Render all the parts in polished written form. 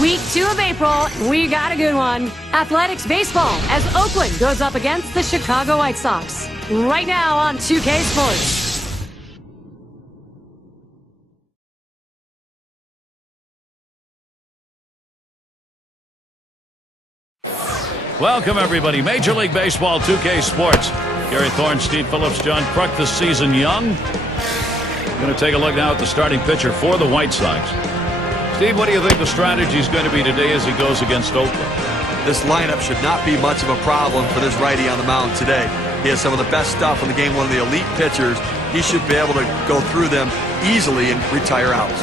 Week 2 of April, we got a good one. Athletics baseball as Oakland goes up against the Chicago White Sox. Right now on 2K Sports. Welcome, everybody. Major League Baseball 2K Sports. Gary Thorne, Steve Phillips, John Kruk this season young. We're going to take a look now at the starting pitcher for the White Sox. Steve, what do you think the strategy is going to be today as he goes against Oakland? This lineup should not be much of a problem for this righty on the mound today. He has some of the best stuff in the game, one of the elite pitchers. He should be able to go through them easily and retire outs.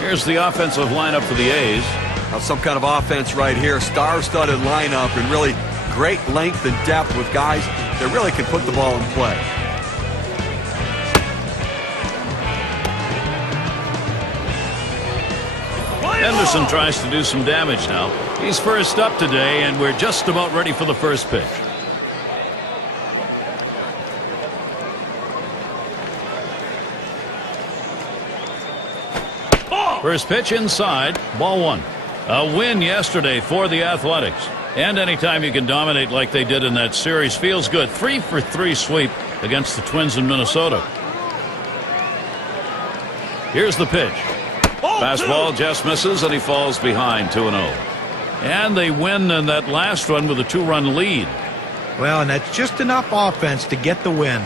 Here's the offensive lineup for the A's. Now some kind of offense right here, star-studded lineup and really great length and depth with guys that really can put the ball in play. Henderson tries to do some damage now. He's first up today, and we're just about ready for the first pitch. First pitch inside, ball one. A win yesterday for the Athletics. And anytime you can dominate like they did in that series feels good. 3-for-3 sweep against the Twins in Minnesota. Here's the pitch. Fastball just misses, and he falls behind 2-0. And they win in that last one with a 2-run lead. Well, and that's just enough offense to get the win.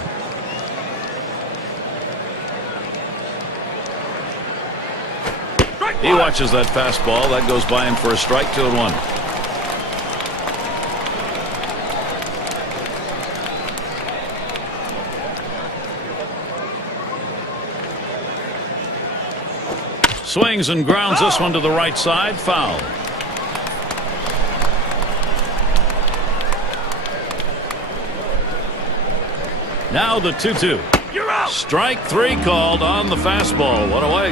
He watches that fastball. That goes by him for a strike, 2-1. Swings and grounds this one to the right side. Foul. Now the 2-2. You're out. Strike 3 called on the fastball. What away.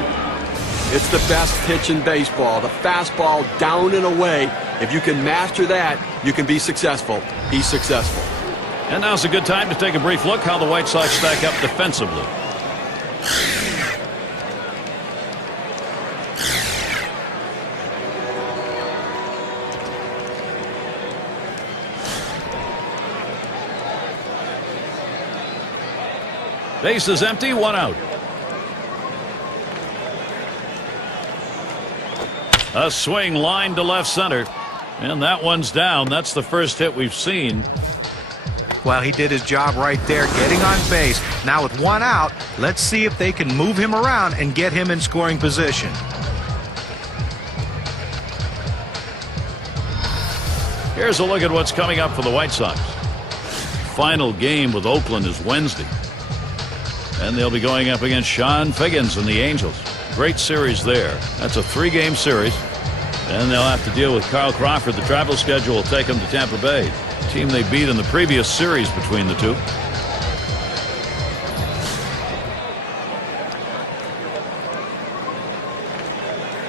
It's the best pitch in baseball, the fastball down and away. If you can master that, you can be successful. He's successful. And now's a good time to take a brief look how the White Sox stack up defensively. Base is empty, 1 out. A swing line to left center, and that one's down. That's the first hit we've seen. Well, he did his job right there, getting on base. Now with 1 out, let's see if they can move him around and get him in scoring position. Here's a look at what's coming up for the White Sox. Final game with Oakland is Wednesday, and they'll be going up against Sean Figgins and the Angels. Great series there. That's a 3-game series. And they'll have to deal with Carl Crawford. The travel schedule will take them to Tampa Bay, team they beat in the previous series between the two.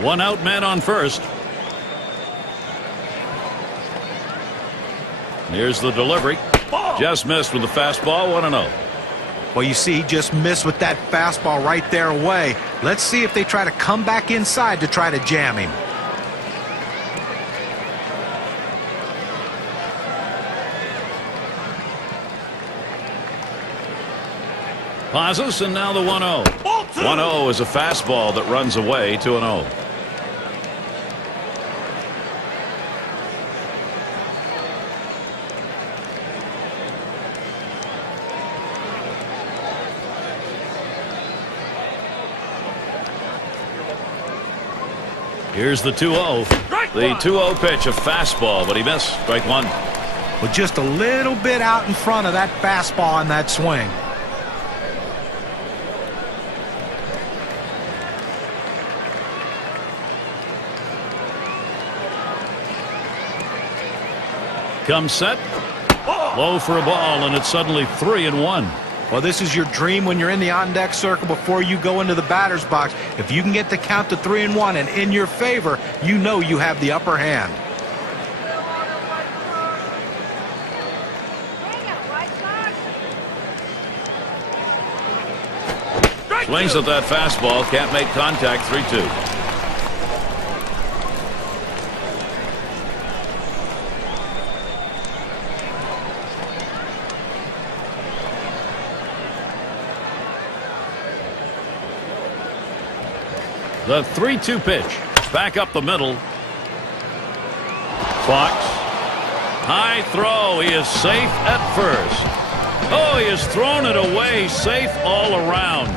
One out, man on first. Here's the delivery. Just missed with the fastball. 1-0. Well, you see, he just missed with that fastball right there away. Let's see if they try to come back inside to try to jam him. Pauses, and now the 1-0. 1-0 is a fastball that runs away. 2-0. Here's the 2-0. The 2-0 pitch, a fastball, but he missed. Strike 1. With just a little bit out in front of that fastball on that swing. Comes set. Low for a ball, and it's suddenly 3-1. Well, this is your dream when you're in the on-deck circle before you go into the batter's box. If you can get the count to 3-1 and in your favor, you know you have the upper hand. Swings at that fastball, can't make contact. 3-2. The 3-2 pitch. Back up the middle. Fox. High throw. He is safe at first. Oh, he has thrown it away. Safe all around.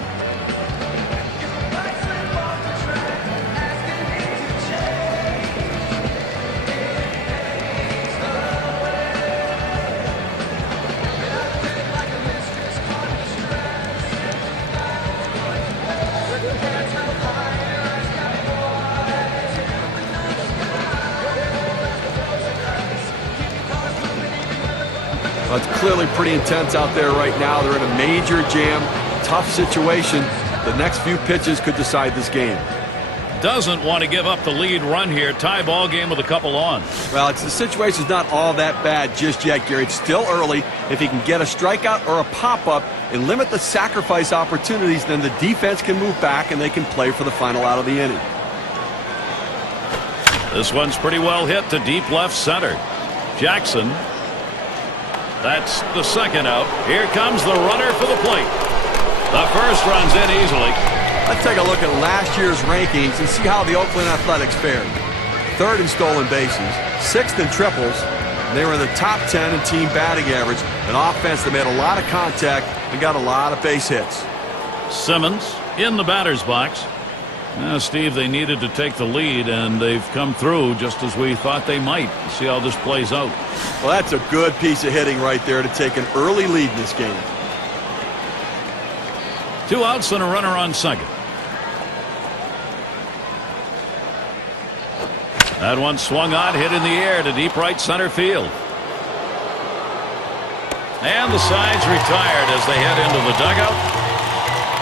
Well, it's clearly pretty intense out there right now. They're in a major jam, tough situation. The next few pitches could decide this game. Doesn't want to give up the lead run here. Tie ball game with a couple on. Well, the situation's not all that bad just yet, Gary. It's still early. If he can get a strikeout or a pop-up and limit the sacrifice opportunities, then the defense can move back and they can play for the final out of the inning. This one's pretty well hit to deep left center. Jackson. That's the second out. Here comes the runner for the plate. The first runs in easily. Let's take a look at last year's rankings and see how the Oakland Athletics fared. 3rd in stolen bases, 6th in triples. They were in the top 10 in team batting average. An offense that made a lot of contact and got a lot of base hits. Simmons in the batter's box. Now, Steve, they needed to take the lead, and they've come through just as we thought they might. See how this plays out. Well, that's a good piece of hitting right there to take an early lead in this game. 2 outs and a runner on second. That one swung on, hit in the air to deep right center field. And the side's retired as they head into the dugout.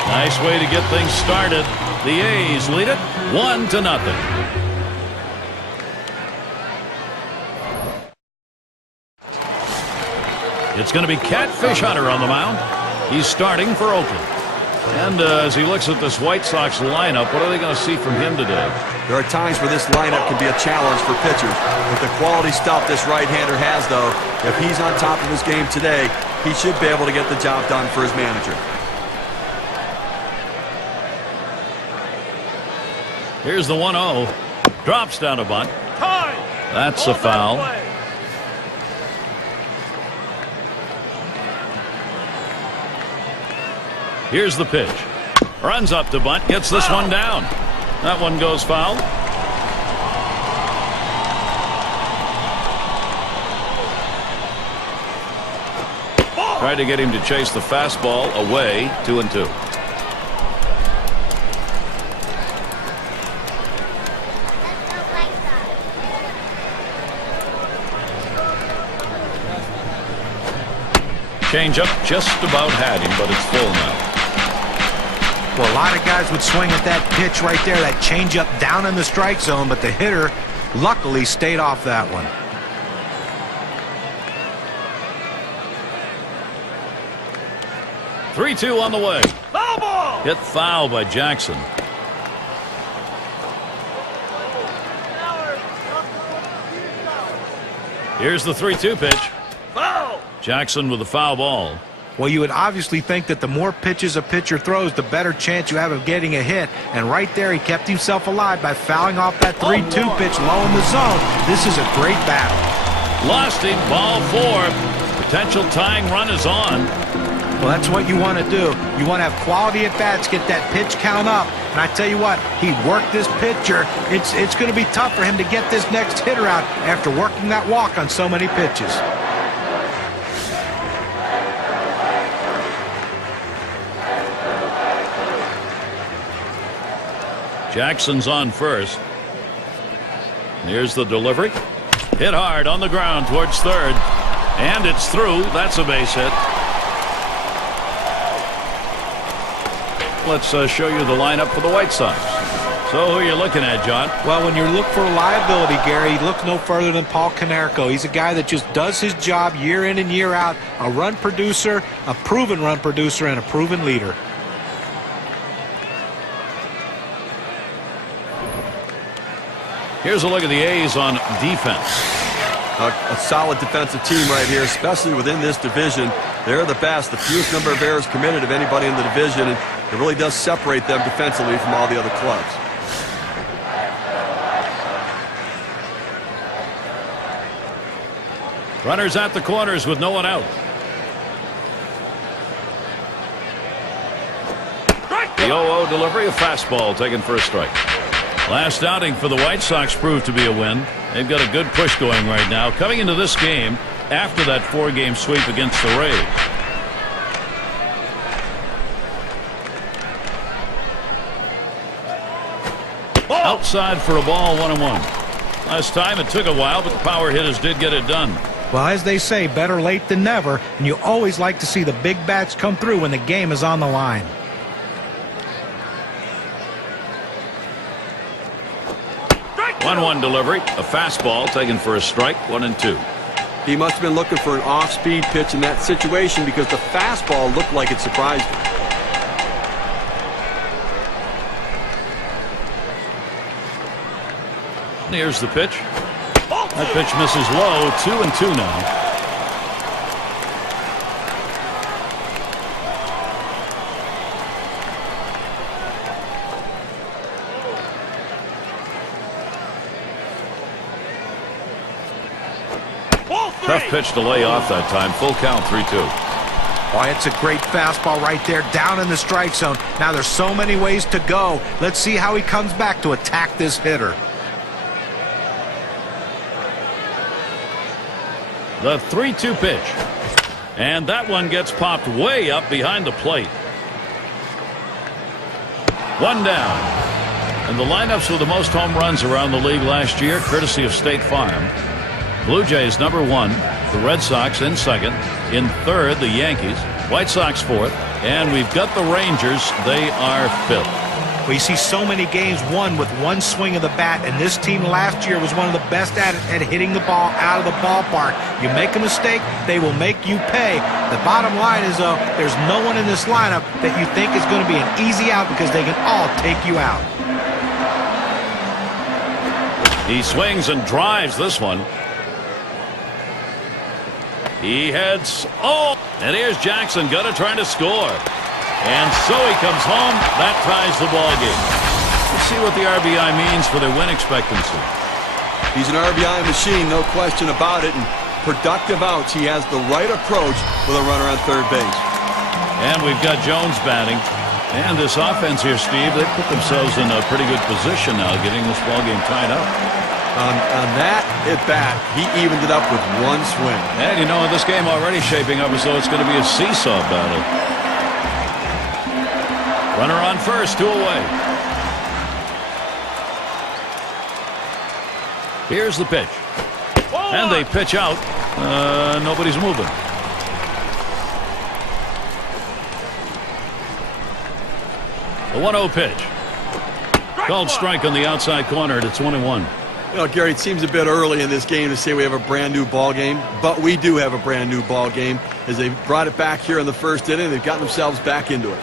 Nice way to get things started. The A's lead it 1-0. It's going to be Catfish Hunter on the mound. He's starting for Oakland. And as he looks at this White Sox lineup, what are they going to see from him today? There are times where this lineup can be a challenge for pitchers. With the quality stuff this right-hander has, though, if he's on top of his game today, he should be able to get the job done for his manager. Here's the 1-0. Drops down a bunt. That's a foul. Here's the pitch. Runs up to bunt. Gets this one down. That one goes foul. Tried to get him to chase the fastball away. 2-2. Changeup just about had him, but it's full now. Well, a lot of guys would swing at that pitch right there, that changeup down in the strike zone, but the hitter luckily stayed off that one. Three-2 on the way. Foul ball! Hit foul by Jackson. Here's the 3-2 pitch. Foul! Jackson with the foul ball. Well, you would obviously think that the more pitches a pitcher throws, the better chance you have of getting a hit. And right there, he kept himself alive by fouling off that 3-2 pitch low in the zone. This is a great battle. Lost him. Ball 4. Potential tying run is on. Well, that's what you want to do. You want to have quality at bats, get that pitch count up. And I tell you what, he worked this pitcher. It's going to be tough for him to get this next hitter out after working that walk on so many pitches. Jackson's on first. Here's the delivery. Hit hard on the ground towards third. And it's through. That's a base hit. Let's show you the lineup for the White Sox. So who are you looking at, John? Well, when you look for reliability, Gary, look no further than Paul Konerko. He's a guy that just does his job year in and year out. A run producer, a proven run producer, and a proven leader. Here's a look at the A's on defense. A solid defensive team right here, especially within this division. They're the best, the fewest number of errors committed of anybody in the division, and it really does separate them defensively from all the other clubs. Runners at the corners with no one out. The 0-0 delivery, a fastball taken for a strike. Last outing for the White Sox proved to be a win. They've got a good push going right now, coming into this game after that 4-game sweep against the Rays. Outside for a ball, 1-1. Last time it took a while, but the power hitters did get it done. Well, as they say, better late than never, and you always like to see the big bats come through when the game is on the line. One delivery, a fastball taken for a strike, 1-2. He must have been looking for an off-speed pitch in that situation because the fastball looked like it surprised him. Here's the pitch. That pitch misses low, 2-2 now. Tough pitch to lay off that time. Full count, 3-2. Oh, it's a great fastball right there, down in the strike zone. Now there's so many ways to go. Let's see how he comes back to attack this hitter. The 3-2 pitch. And that one gets popped way up behind the plate. One down. And the lineups with the most home runs around the league last year, courtesy of State Farm. Blue Jays #1, the Red Sox in second, in third the Yankees, White Sox fourth, and we've got the Rangers. They are fifth. Well, you see so many games won with one swing of the bat, and this team last year was one of the best at hitting the ball out of the ballpark. You make a mistake, they will make you pay. The bottom line is, though, there's no one in this lineup that you think is going to be an easy out because they can all take you out. He swings and drives this one. He heads, and here's Jackson, Gunnar trying to score. And so he comes home. That ties the ball game. Let's see what the RBI means for their win expectancy. He's an RBI machine, no question about it. And productive outs. He has the right approach with a runner on third base. And we've got Jones batting. And this offense here, Steve, they put themselves in a pretty good position now, getting this ball game tied up. On that at-bat, he evened it up with one swing. And you know, this game already shaping up as though it's going to be a seesaw battle. Runner on first, 2 away. Here's the pitch. And they pitch out. Nobody's moving. The 1-0 pitch. Called strike on the outside corner, and it's 1-1. You know, Gary, it seems a bit early in this game to say we have a brand new ball game, but we do have a brand new ball game as they brought it back here in the first inning. They've gotten themselves back into it.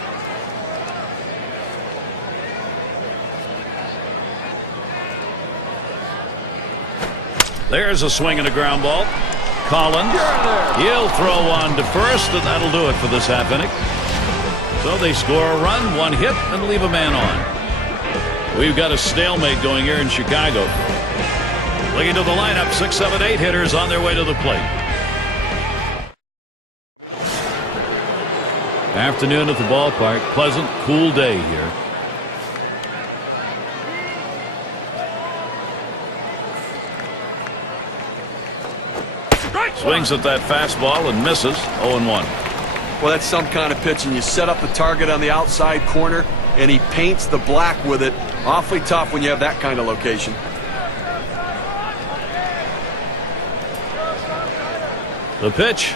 There's a swing and a ground ball. Collins, he'll throw on to first, and that'll do it for this half inning. So they score a run, 1 hit, and leave a man on. We've got a stalemate going here in Chicago. Looking to the lineup, 6, 7, 8 hitters on their way to the plate. Afternoon at the ballpark. Pleasant, cool day here. Swings at that fastball and misses. 0-1. Well, that's some kind of pitch, and you set up the target on the outside corner, and he paints the black with it. Awfully tough when you have that kind of location. The pitch.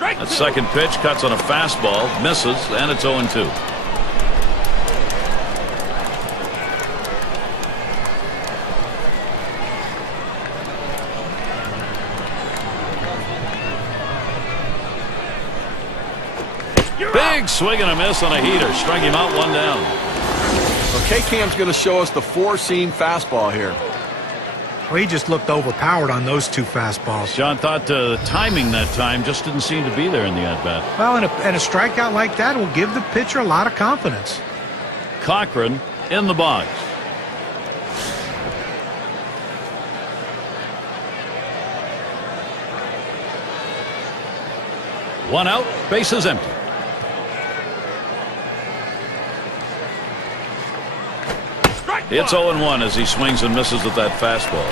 That second pitch cuts on a fastball, misses, and it's 0-2. Big swing and a miss on a heater. Strike him out, 1 down. Okay, Cam's going to show us the 4-seam fastball here. Well, he just looked overpowered on those 2 fastballs. John thought the timing that time just didn't seem to be there in the at-bat. Well, and a strikeout like that will give the pitcher a lot of confidence. Cochran in the box. One out, bases empty. It's 0-1 as he swings and misses with that fastball.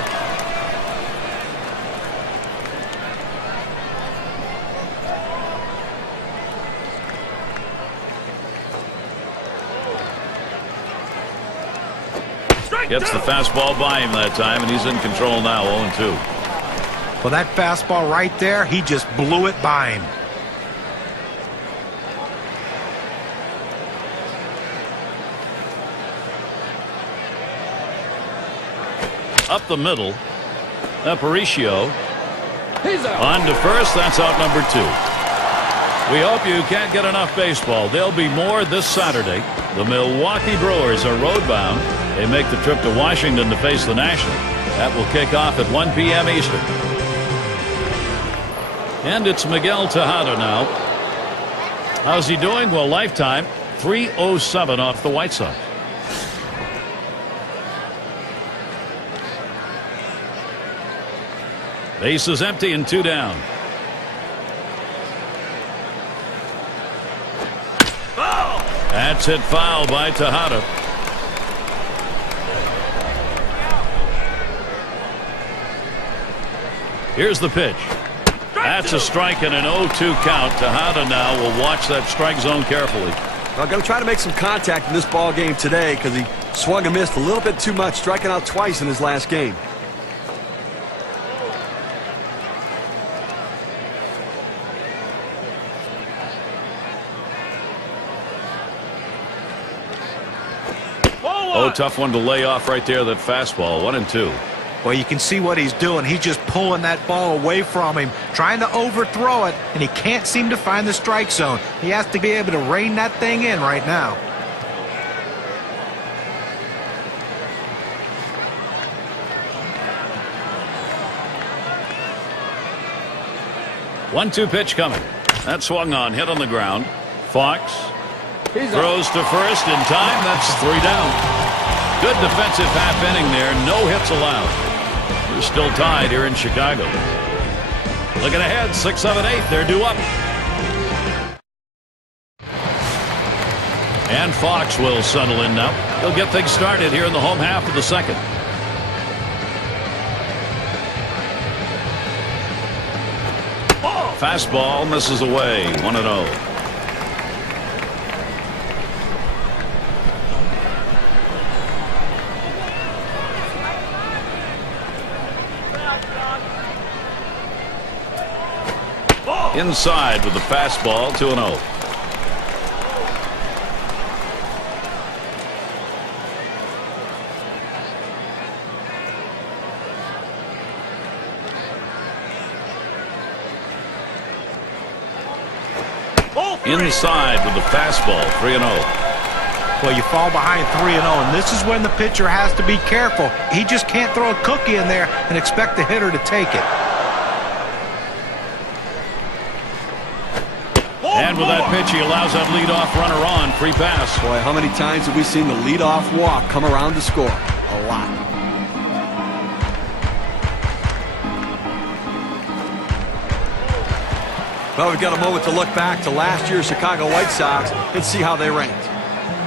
Gets the fastball by him that time, and he's in control now, 0-2. Well, that fastball right there, he just blew it by him. Up the middle. Aparicio. On to first. That's out number 2. We hope you can't get enough baseball. There'll be more this Saturday. The Milwaukee Brewers are roadbound. They make the trip to Washington to face the Nationals. That will kick off at 1 p.m. Eastern. And it's Miguel Tejada now. How's he doing? Well, lifetime 307 off the White Sox. Base is empty and 2 down. That's hit foul by Tejada. Here's the pitch. That's a strike and an 0-2 count. Tejada now will watch that strike zone carefully. I'm going to try to make some contact in this ball game today because he swung and missed a little bit too much, striking out twice in his last game. Oh, tough one to lay off right there, that fastball. 1-2. Well, you can see what he's doing. He's just pulling that ball away from him, trying to overthrow it, and he can't seem to find the strike zone. He has to be able to rein that thing in right now. One-two pitch coming. That swung on, hit on the ground. Fox throws to first in time. That's 3 down. Good defensive half inning there. No hits allowed. We're still tied here in Chicago. Looking ahead, 6, 7, 8. They're due up. And Fox will settle in now. He'll get things started here in the home half of the second. Fastball misses away. 1-0. Inside with the fastball. 2-0. Inside with the fastball. 3-0. Well, you fall behind 3-0, and this is when the pitcher has to be careful. He just can't throw a cookie in there and expect the hitter to take it. And with that pitch, he allows that leadoff runner on. Free pass. Boy, how many times have we seen the leadoff walk come around to score? A lot. Well, we've got a moment to look back to last year's Chicago White Sox and see how they ranked.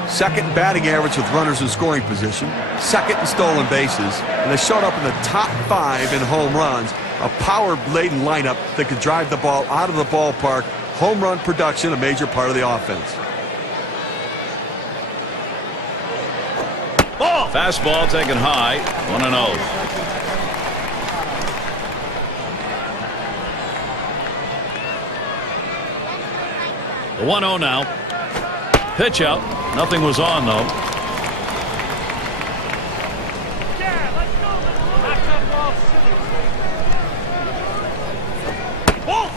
Second in batting average with runners in scoring position, second in stolen bases, and they showed up in the top 5 in home runs. A power-laden lineup that could drive the ball out of the ballpark. Home run production, a major part of the offense. Fastball taken high. 1-0. The 1-0 now. Pitch out. Nothing was on, though.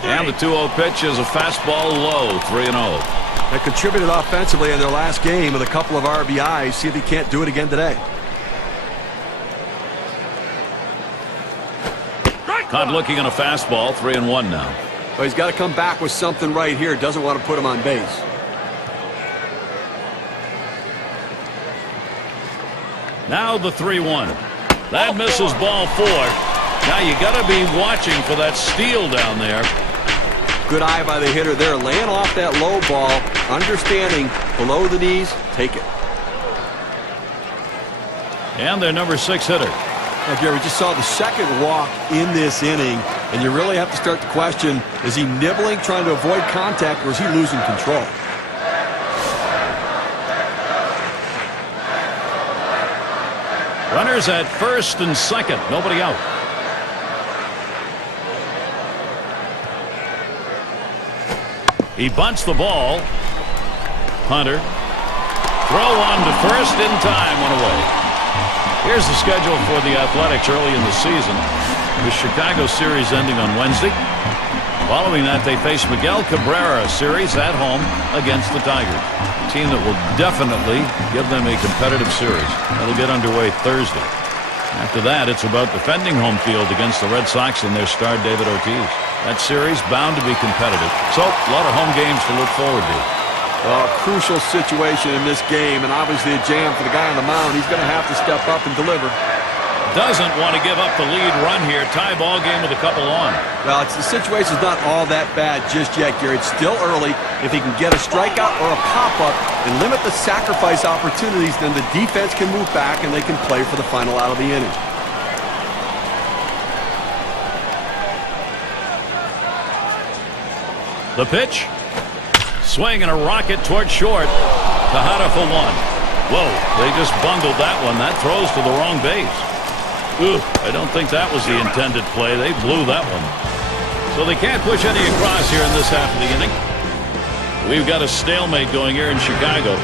And the 2-0 pitch is a fastball low. 3-0. They contributed offensively in their last game with a couple of RBIs. See if he can't do it again today. Caught looking on a fastball. 3-1 now. But he's got to come back with something right here. Doesn't want to put him on base. Now the 3-1. That misses ball 4. Now you got to be watching for that steal down there. Good eye by the hitter there, laying off that low ball, understanding below the knees, take it. And their number 6 hitter. Now, Gary, we just saw the second walk in this inning, and you really have to start to question, is he nibbling, trying to avoid contact, or is he losing control? Runners at first and second, nobody out. He bunts the ball. Hunter. Throw on to first in time, one away. Here's the schedule for the Athletics early in the season. The Chicago series ending on Wednesday. Following that, they face Miguel Cabrera series at home against the Tigers. A team that will definitely give them a competitive series. That'll get underway Thursday. After that, it's about defending home field against the Red Sox and their star David Ortiz. That series bound to be competitive. So, a lot of home games to look forward to. A crucial situation in this game, and obviously a jam for the guy on the mound. He's going to have to step up and deliver. Doesn't want to give up the lead run here. Tie ball game with a couple on. Well, the situation's not all that bad just yet, Gary. It's still early. If he can get a strikeout or a pop-up and limit the sacrifice opportunities, then the defense can move back and they can play for the final out of the inning. The pitch. Swing and a rocket toward short. Tejada for one. Whoa, they just bungled that one. That throws to the wrong base. Ooh, I don't think that was the intended play. They blew that one. So they can't push any across here in this half of the inning. We've got a stalemate going here in Chicago.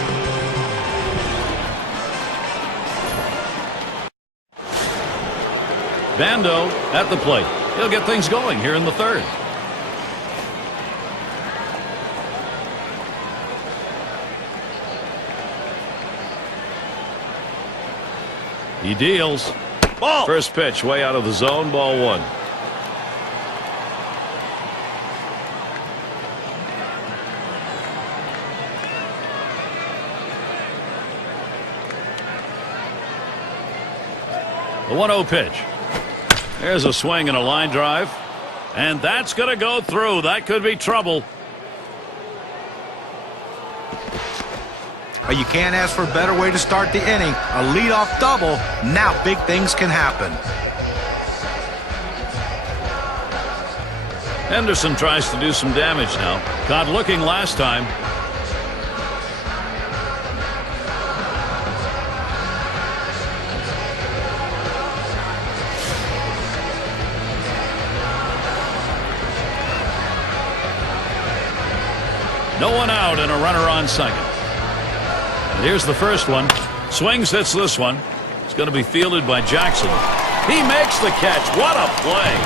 Bando at the plate. He'll get things going here in the third. He deals. Ball. First pitch way out of the zone. Ball one. The 1-0 pitch. There's a swing and a line drive. And that's going to go through. That could be trouble. You can't ask for a better way to start the inning. A leadoff double. Now big things can happen. Henderson tries to do some damage now. Caught looking last time. No one out and a runner on second. And here's the first one. Swings, hits this one. It's going to be fielded by Jackson. He makes the catch. What a play.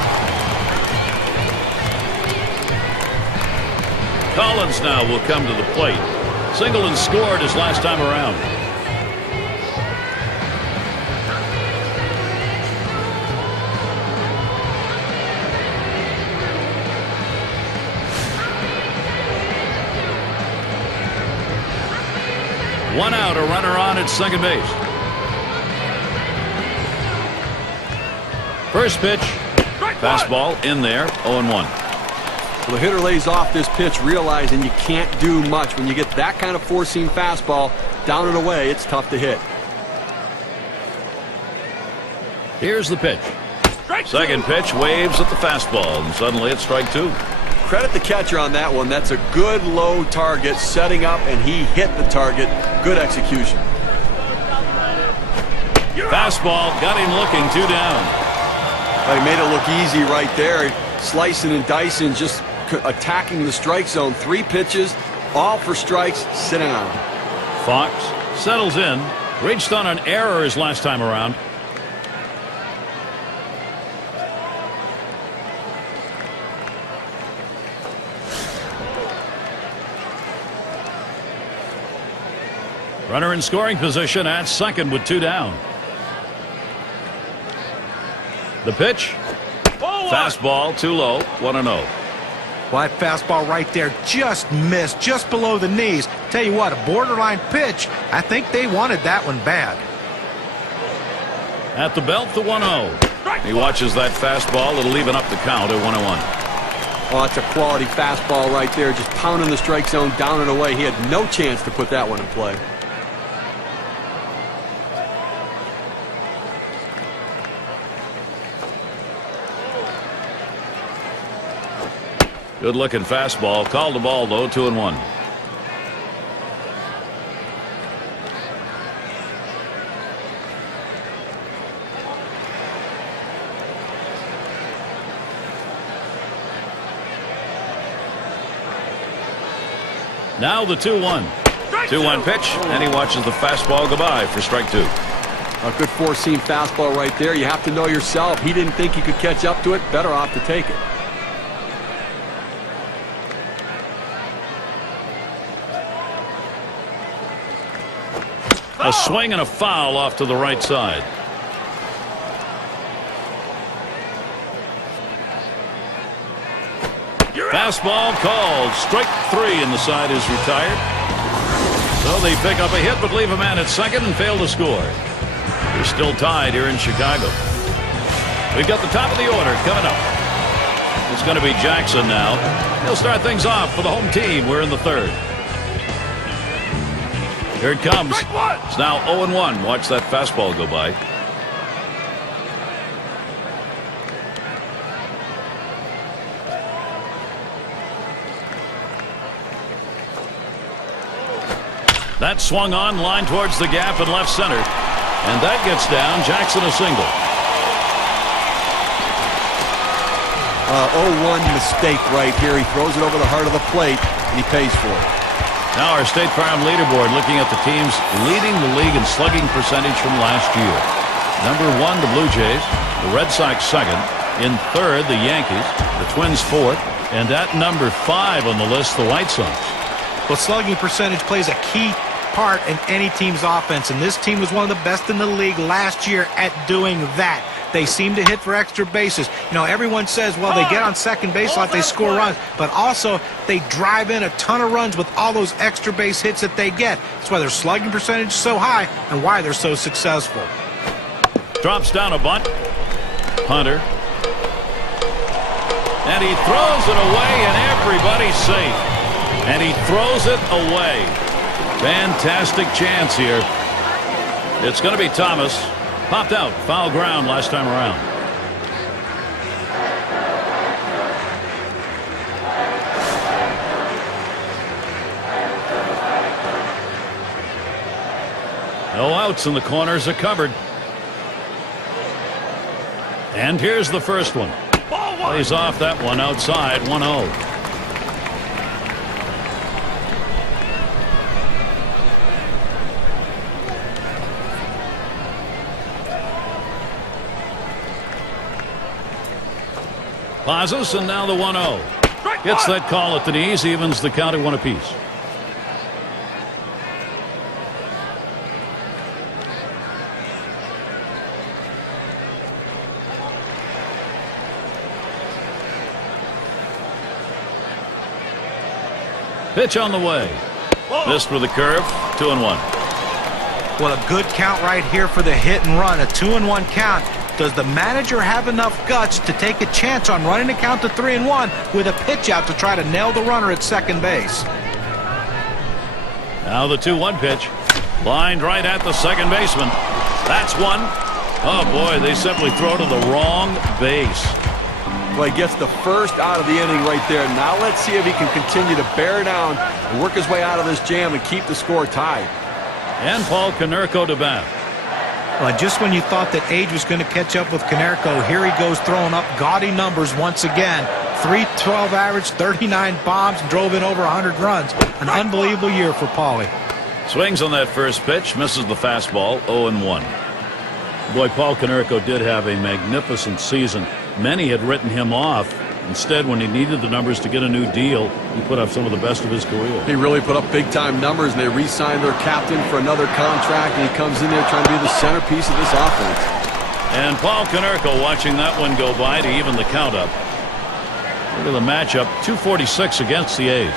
Collins now will come to the plate. Singled and scored his last time around. One out, a runner on at second base. First pitch, fastball in there, 0-1. Well, the hitter lays off this pitch, realizing you can't do much. When you get that kind of four-seam fastball down and away, it's tough to hit. Here's the pitch. Second pitch, waves at the fastball, and suddenly it's strike two. Credit the catcher on that one. That's a good low target, setting up, and he hit the target. Good execution. Fastball, got him looking, 2 down. Well, he made it look easy right there. Slicing and dicing, just attacking the strike zone. 3 pitches, all for strikes, sit down. Fox settles in, reached on an error his last time around. Runner in scoring position at second with 2 down. The pitch. Fastball too low, 1-0. Well, that fastball right there just missed, just below the knees. Tell you what, a borderline pitch. I think they wanted that one bad. At the belt, the 1-0. He watches that fastball. It'll even up the count at 1-1. Oh, that's a quality fastball right there. Just pounding the strike zone down and away. He had no chance to put that one in play. Good looking fastball. Called the ball though. 2-1. Now the 2-1. 2-1 pitch, and he watches the fastball go by for strike 2. A good four-seam fastball right there. You have to know yourself. He didn't think he could catch up to it. Better off to take it. A swing and a foul off to the right side. Fastball called. Strike 3, and the side is retired. So they pick up a hit but leave a man at second and fail to score. They're still tied here in Chicago. We've got the top of the order coming up. It's going to be Jackson now. He'll start things off for the home team. We're in the third. Here it comes. It's now 0-1. Watch that fastball go by. That swung on, line towards the gap in left center. And that gets down. Jackson a single. 0-1 mistake right here. He throws it over the heart of the plate, and he pays for it. Now our State Farm leaderboard looking at the teams leading the league in slugging percentage from last year. Number 1, the Blue Jays. The Red Sox second. In third, the Yankees. The Twins fourth. And at number 5 on the list, the White Sox. Well, slugging percentage plays a key part in any team's offense, and this team was one of the best in the league last year at doing that. They seem to hit for extra bases. You know, everyone says, well, they get on second base a lot, they score runs, but also they drive in a ton of runs with all those extra base hits that they get. That's why their slugging percentage is so high and why they're so successful. Drops down a bunt. Hunter. And he throws it away, and everybody's safe. And he throws it away. Fantastic chance here. It's going to be Thomas. Popped out. Foul ground last time around. No outs in the corners are covered. And here's the first one. Plays off that one outside. 1-0. Pazos, and now the 1-0. Gets that call at the knees, evens the count at 1 apiece. Pitch on the way. Missed with a curve. 2-1. Well, a good count right here for the hit and run. A 2-1 count. Does the manager have enough guts to take a chance on running the count to 3-1 with a pitch out to try to nail the runner at second base? Now the 2-1 pitch. Lined right at the second baseman. That's one. Oh, boy, they simply throw to the wrong base. Well, he gets the first out of the inning right there. Now let's see if he can continue to bear down and work his way out of this jam and keep the score tied. And Paul Konerko to bat. Well, just when you thought that age was going to catch up with Konerko, here he goes throwing up gaudy numbers once again. .312 average, 39 bombs, drove in over 100 runs. An unbelievable year for Paulie. Swings on that first pitch, misses the fastball. 0-1. Boy, Paul Konerko did have a magnificent season. Many had written him off. Instead, when he needed the numbers to get a new deal, he put up some of the best of his career. He really put up big-time numbers, and they re-signed their captain for another contract, and he comes in there trying to be the centerpiece of this offense. And Paul Konerko watching that one go by to even the count up. Look at the matchup, 246 against the A's.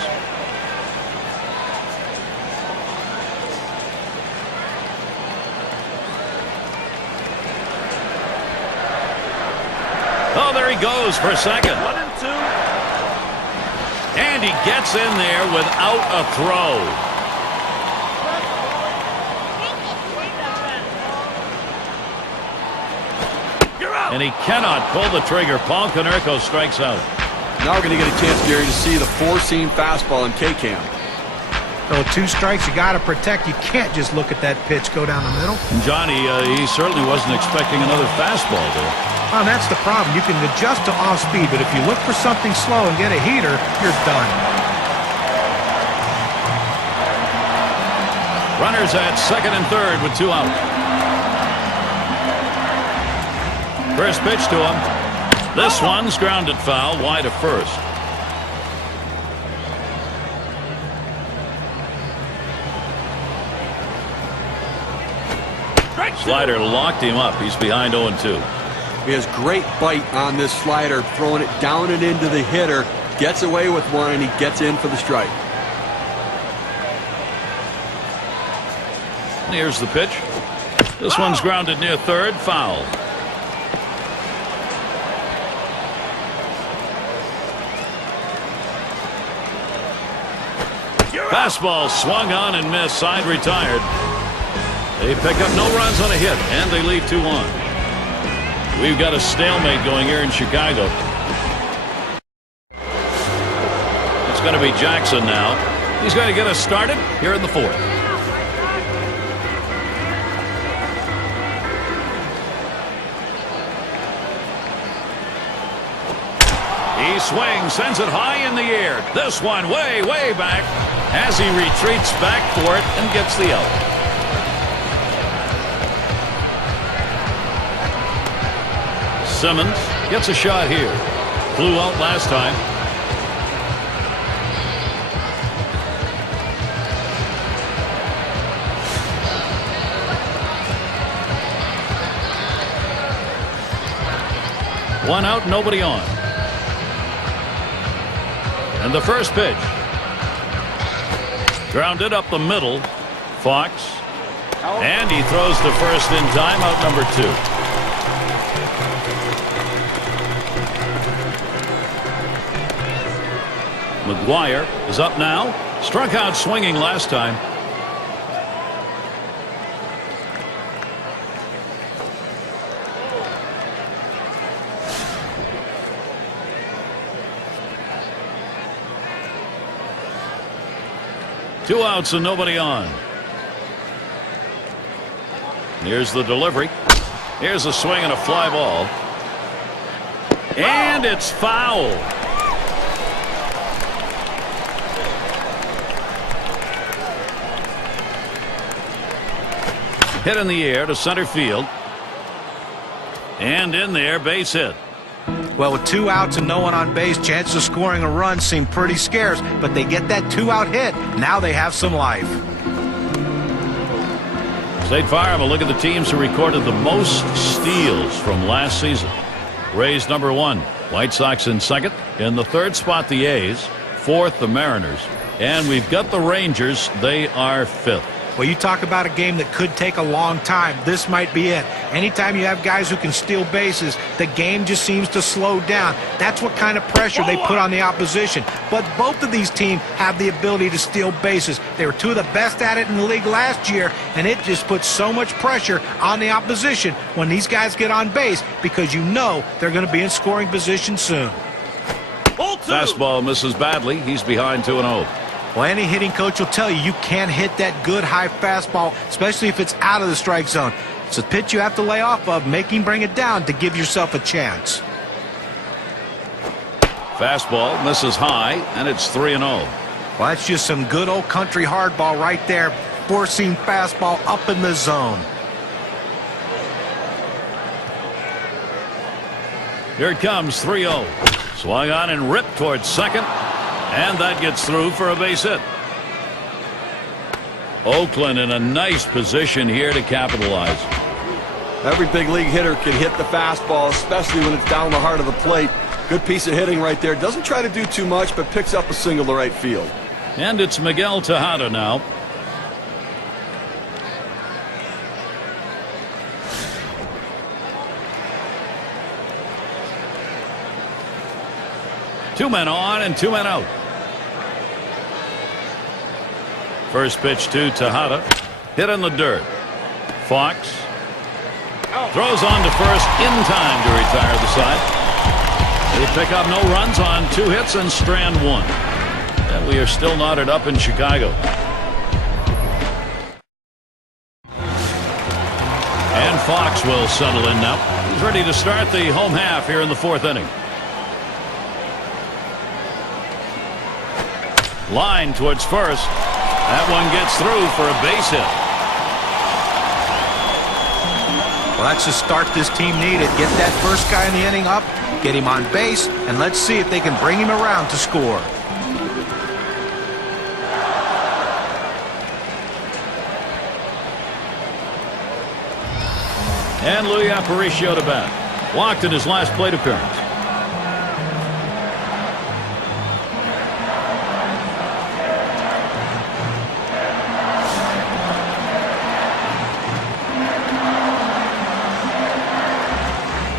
Oh, there he goes for a second. And he gets in there without a throw. And he cannot pull the trigger. Paul Konerko strikes out. Now we're going to get a chance, Gary, to see the four-seam fastball in K-Cam. So 2 strikes you got to protect. You can't just look at that pitch go down the middle. Johnny, he certainly wasn't expecting another fastball there. Oh, that's the problem. You can adjust to off speed, but if you look for something slow and get a heater, you're done. Runners at second and third with 2 out. First pitch to him. This one's grounded foul wide of first. Slider locked him up. He's behind 0-2. He has great bite on this slider, throwing it down and into the hitter. Gets away with one, and he gets in for the strike. Here's the pitch. This one's grounded near third. Foul. Fastball swung on and missed. Side retired. They pick up no runs on a hit, and they lead 2-1. We've got a stalemate going here in Chicago. It's going to be Jackson now. He's going to get us started here in the fourth. He swings, sends it high in the air. This one way, way back as he retreats back for it and gets the out. Simmons gets a shot here. Flew out last time. One out, nobody on. And the first pitch. Grounded up the middle. Fox. And he throws to first in time, out number 2. McGuire is up now. Struck out swinging last time. Two outs and nobody on. Here's the delivery. Here's a swing and a fly ball. And it's foul. Hit in the air to center field. And in there, base hit. Well, with 2 outs and no one on base, chances of scoring a run seem pretty scarce, but they get that 2-out hit. Now they have some life. State Farm, a look at the teams who recorded the most steals from last season. Rays number 1, White Sox in second. In the third spot, the A's. Fourth, the Mariners. And we've got the Rangers. They are fifth. Well, you talk about a game that could take a long time. This might be it. Anytime you have guys who can steal bases, the game just seems to slow down. That's what kind of pressure they put on the opposition. But both of these teams have the ability to steal bases. They were 2 of the best at it in the league last year, and it just puts so much pressure on the opposition when these guys get on base because you know they're going to be in scoring position soon. Fastball misses badly. He's behind 2-0. Well, any hitting coach will tell you you can't hit that good high fastball, especially if it's out of the strike zone. It's a pitch you have to lay off of, bring it down to give yourself a chance. Fastball misses high, and it's 3-0. Well, that's just some good old country hardball right there. Four-seam fastball up in the zone. Here it comes, 3-0. Swung on and ripped towards second. And that gets through for a base hit. Oakland in a nice position here to capitalize. Every big league hitter can hit the fastball, especially when it's down the heart of the plate. Good piece of hitting right there. Doesn't try to do too much, but picks up a single to right field. And it's Miguel Tejada now. Two men on and 2 men out. First pitch to Tejada. Hit in the dirt. Fox throws on to first in time to retire the side. They pick up no runs on 2 hits and strand 1. And we are still knotted up in Chicago. And Fox will settle in now. He's ready to start the home half here in the 4th inning. Line towards first. That one gets through for a base hit. Well, that's the start this team needed. Get that first guy in the inning up, get him on base, and let's see if they can bring him around to score. And Louis Aparicio to bat. Walked in his last plate appearance.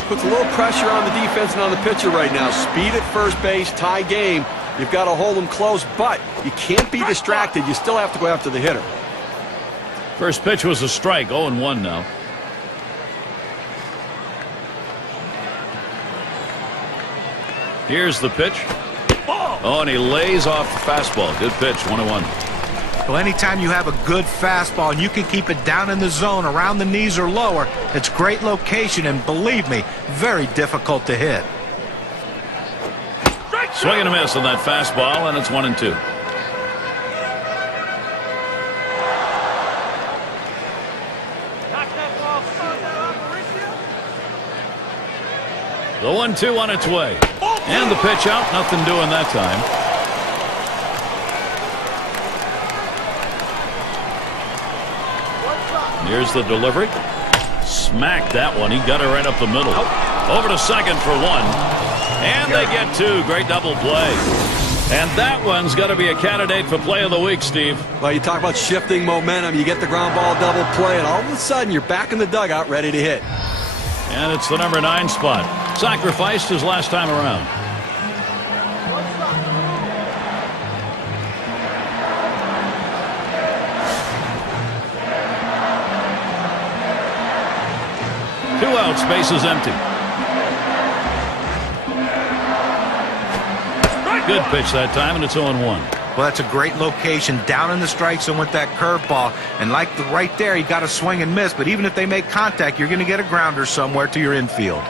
Puts a little pressure on the defense and on the pitcher right now. Speed at first base, tie game. You've got to hold them close, but you can't be distracted. You still have to go after the hitter. First pitch was a strike. 0-1 now. Here's the pitch. Oh, and he lays off the fastball. Good pitch. 1-1. Well, anytime you have a good fastball and you can keep it down in the zone around the knees or lower, it's great location, and believe me, very difficult to hit. Swing and a miss on that fastball, and it's 1-2. The 1-2 on its way. And the pitch out. Nothing doing that time. Here's the delivery. Smacked that one. He got it right up the middle. Over to second for 1. And they get 2. Great double play. And that one's got to be a candidate for play of the week, Steve. Well, you talk about shifting momentum. You get the ground ball double play, and all of a sudden you're back in the dugout ready to hit. And it's the number 9 spot. Sacrificed his last time around. Two outs, bases empty. Good pitch that time, and it's 0-1. Well, that's a great location, down in the strike zone with that curveball. And like right there, you got to swing and miss. But even if they make contact, you're going to get a grounder somewhere to your infield.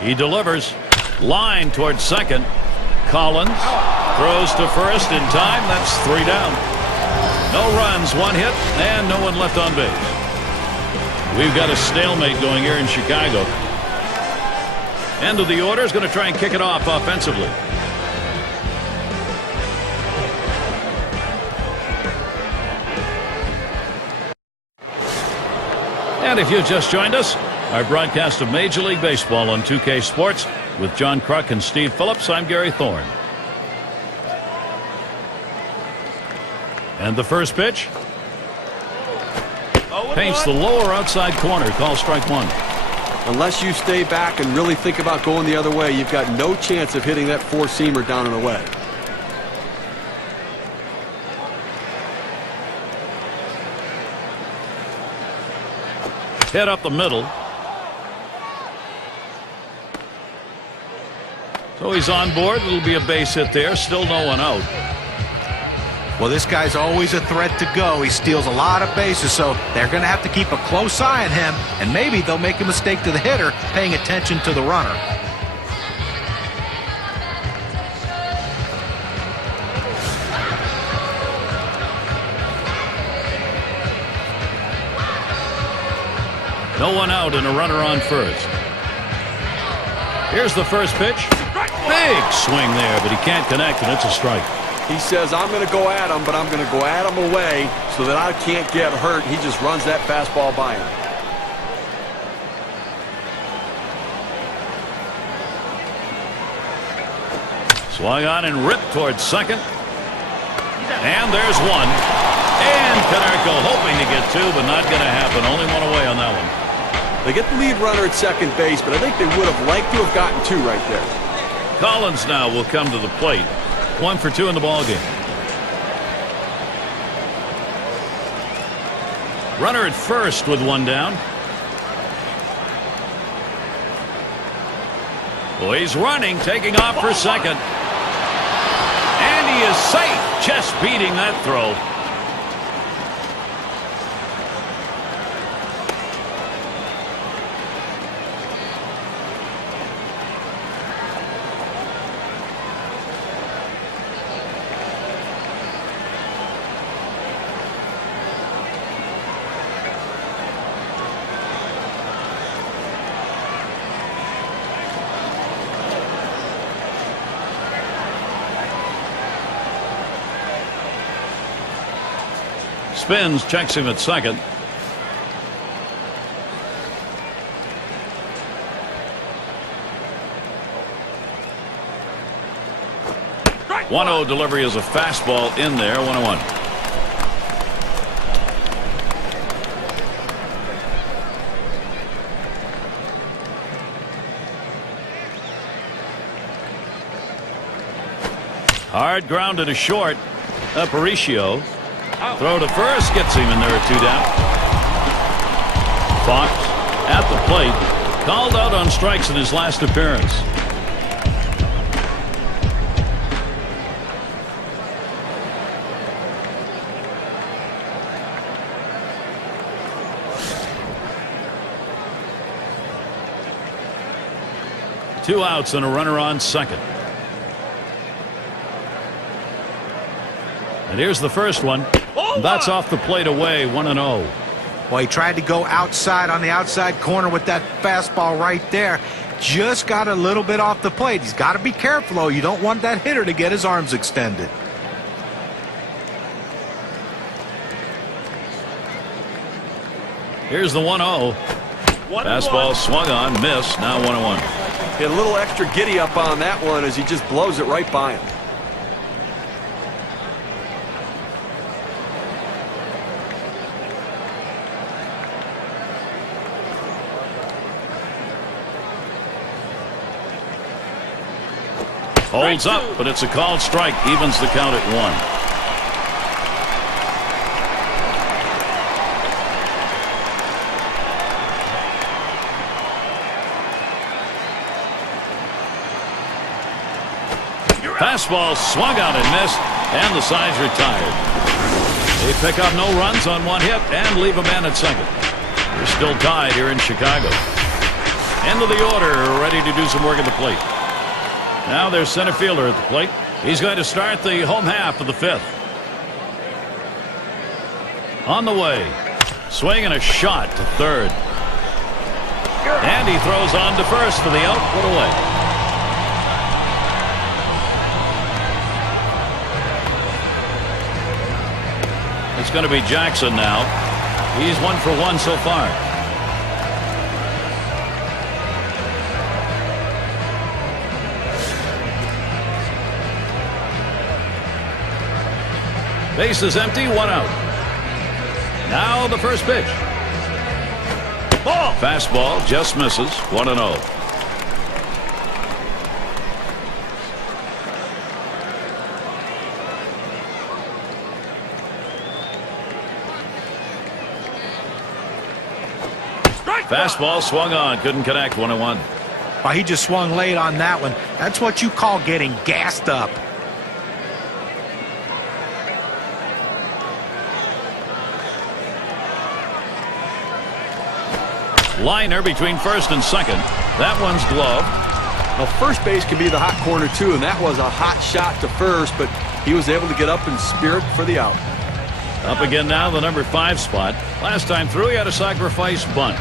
He delivers. Line towards second. Collins throws to first in time. That's 3 down. No runs, 1 hit, and no one left on base. We've got a stalemate going here in Chicago. End of the order is going to try and kick it off offensively. And if you've just joined us, our broadcast of Major League Baseball on 2K Sports with John Kruk and Steve Phillips. I'm Gary Thorne. And the first pitch paints the lower outside corner. Call strike 1. Unless you stay back and really think about going the other way, you've got no chance of hitting that 4-seamer down and away. Hit up the middle. So he's on board. It'll be a base hit there. Still no one out. Well, this guy's always a threat to go. He steals a lot of bases, so they're going to have to keep a close eye on him, and maybe they'll make a mistake to the hitter paying attention to the runner. No one out and a runner on first. Here's the first pitch. Big swing there, but he can't connect, and it's a strike. He says, I'm going to go at him, but I'm going to go at him away so that I can't get hurt. He just runs that fastball by him. Swung on and ripped towards second. And there's one. And Canerco hoping to get 2, but not going to happen. Only 1 away on that one. They get the lead runner at second base, but I think they would have liked to have gotten 2 right there. Collins now will come to the plate. 1 for 2 in the ballgame. Runner at first with 1 down. Well, he's running, taking off for second. And he is safe, just beating that throw. Spins, checks him at second. Right. 1-0 delivery is a fastball in there. 1-1. Hard grounded to short. Aparicio. Throw to first gets him, and there are 2 down. Fox at the plate, called out on strikes in his last appearance. Two outs and a runner on second. And here's the first one. That's off the plate away. 1-0. Well, he tried to go outside on the outside corner with that fastball right there. Just got a little bit off the plate. He's got to be careful, though. You don't want that hitter to get his arms extended. Here's the 1-0. Fastball swung on, missed. Now 1-1. Get a little extra giddy up on that one as he just blows it right by him. Holds up, but it's a called strike. Evens the count at 1. Fastball swung out and missed, and the side's retired. They pick up no runs on 1 hit and leave a man at second. They're still tied here in Chicago. End of the order, ready to do some work at the plate. Now there's center fielder at the plate. He's going to start the home half of the 5th. On the way. Swing and a shot to third. And he throws on to first for the out. Put away. It's going to be Jackson now. He's 1 for 1 so far. Base is empty, 1 out. Now the first pitch. Ball. Fastball just misses. 1-0. Fastball swung on, couldn't connect. 1-1. Well, he just swung late on that one. That's what you call getting gassed up. Liner between first and second. That one's gloved. Now, first base can be the hot corner, too, and that was a hot shot to first, but he was able to get up in spirit for the out. Up again now, the number 5 spot. Last time through, he had a sacrifice bunt.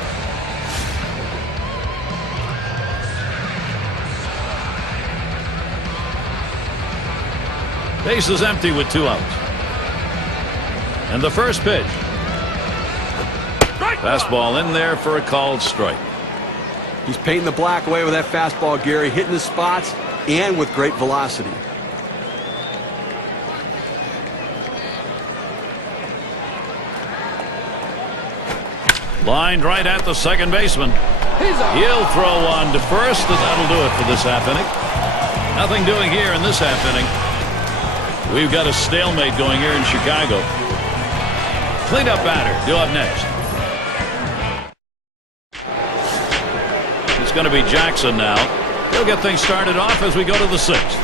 Base is empty with 2 outs. And the first pitch. Fastball in there for a called strike. He's painting the black away with that fastball, Gary, hitting the spots and with great velocity. Lined right at the second baseman. He'll throw on to first, and that'll do it for this half inning. Nothing doing here in this half inning. We've got a stalemate going here in Chicago. Cleanup batter due up next. It's going to be Jackson now. He'll get things started off as we go to the 6th.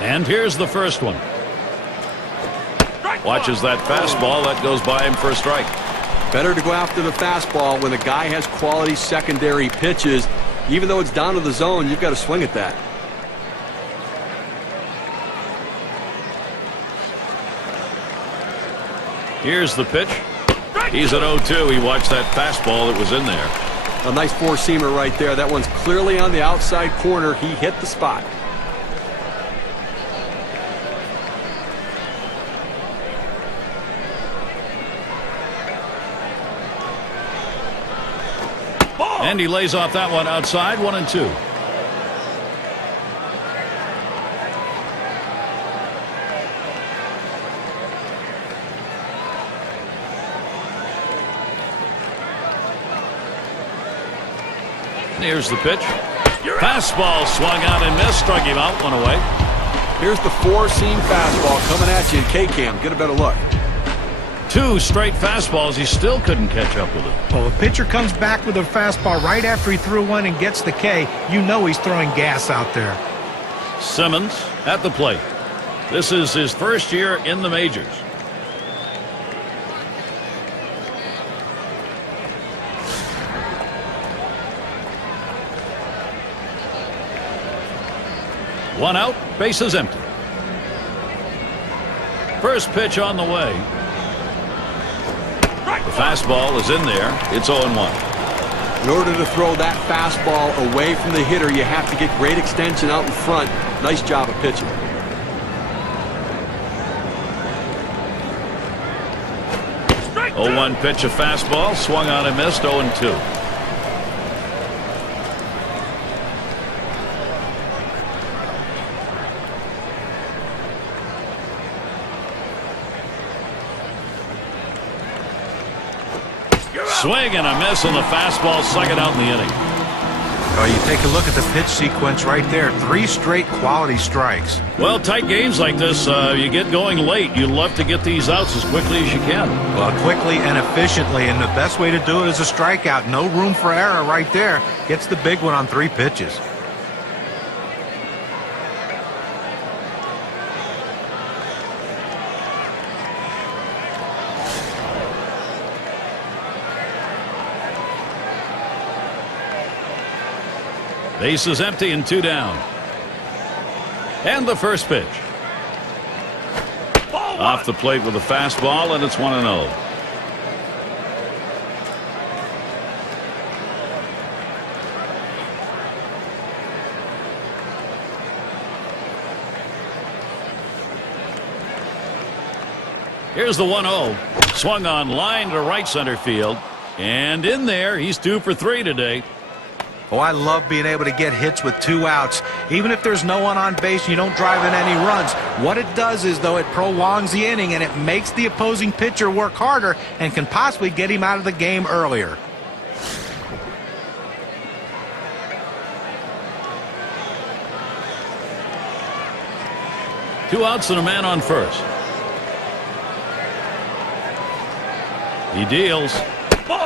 And here's the first one. Watches that fastball. That goes by him for a strike. Better to go after the fastball when a guy has quality secondary pitches. Even though it's down to the zone, you've got to swing at that. Here's the pitch. He's at 0-2. He watched that fastball that was in there. A nice four-seamer right there. That one's clearly on the outside corner. He hit the spot. And he lays off that one outside. 1-2. Here's the pitch. Fastball swung out and missed. Struck him out. One away. Here's the four-seam fastball coming at you in K-Cam. Get a better look. 2 straight fastballs. He still couldn't catch up with it. Well, if a pitcher comes back with a fastball right after he threw one and gets the K, you know he's throwing gas out there. Simmons at the plate. This is his first year in the majors. One out, bases empty. First pitch on the way. The fastball is in there. It's 0-1. In order to throw that fastball away from the hitter, you have to get great extension out in front. Nice job of pitching. Strike 0-1 pitch, a fastball. Swung on and missed. 0-2. Swing and a miss on the fastball, second out in the inning. Oh, you take a look at the pitch sequence right there. 3 straight quality strikes. Well, tight games like this, you get going late. You love to get these outs as quickly as you can. Well, quickly and efficiently, and the best way to do it is a strikeout. No room for error right there. Gets the big one on 3 pitches. Base is empty and 2 down. And the first pitch. Off the plate with a fastball, and it's 1-0. Here's the 1-0. Swung on line to right center field. And in there, he's 2 for 3 today. Oh, I love being able to get hits with 2 outs. Even if there's no one on base and you don't drive in any runs. What it does is, though, it prolongs the inning and it makes the opposing pitcher work harder and can possibly get him out of the game earlier. Two outs and a man on first. He deals.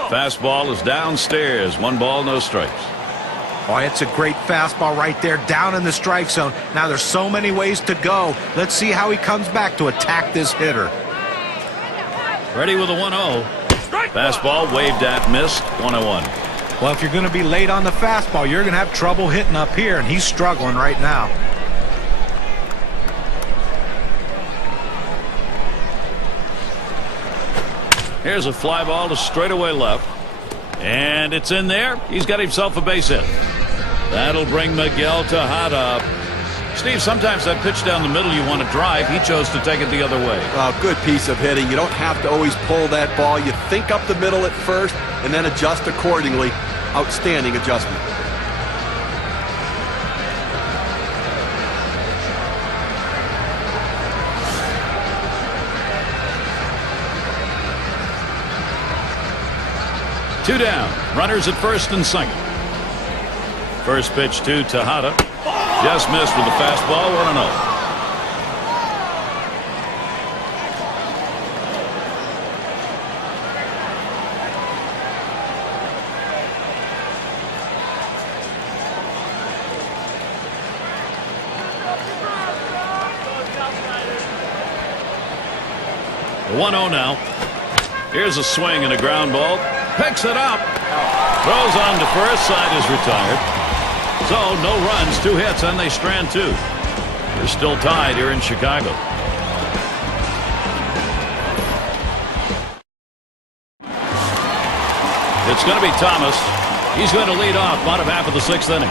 Fastball is downstairs. 1 ball, no strikes. Oh, it's a great fastball right there down in the strike zone. Now there's so many ways to go. Let's see how he comes back to attack this hitter. Ready with a 1-0. Fastball waved at, missed. 1-1. Well, if you're going to be late on the fastball, you're going to have trouble hitting up here, and he's struggling right now. Here's a fly ball to straightaway left. And it's in there. He's got himself a base hit. That'll bring Miguel Tejada up. Steve, sometimes that pitch down the middle you want to drive. He chose to take it the other way. Good piece of hitting. You don't have to always pull that ball. You think up the middle at first and then adjust accordingly. Outstanding adjustment. Two down. Runners at first and second. First pitch to Tejada. Just missed with the fastball. 1-0. The 1-0 now. Here's a swing and a ground ball. Picks it up. Throws on to first. Side is retired. So no runs, 2 hits, and they strand 2. They're still tied here in Chicago. It's going to be Thomas. He's going to lead off bottom half of the 6th inning.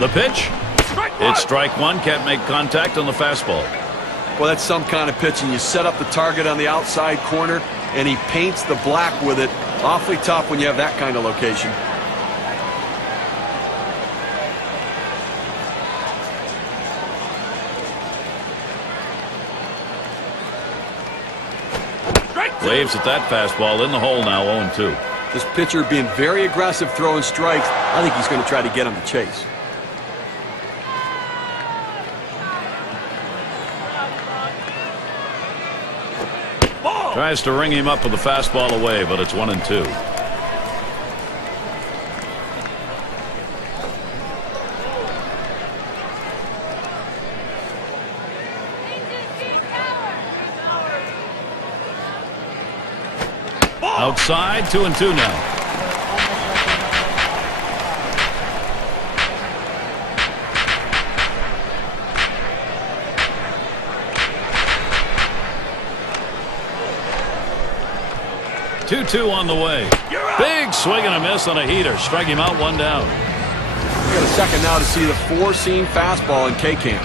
The pitch. It's strike 1. Can't make contact on the fastball. Well, that's some kind of pitching. You set up the target on the outside corner, and he paints the black with it. Awfully tough when you have that kind of location. Waves at that fastball in the hole now. 0-2. This pitcher being very aggressive throwing strikes. I think he's going to try to get him to chase. Tries to ring him up with the fastball away, but it's 1-2. Outside, 2-2 now. 2-2 on the way. Big swing and a miss on a heater. Strike him out, 1 down. We got a second now to see the 4-seam fastball in K-Camp.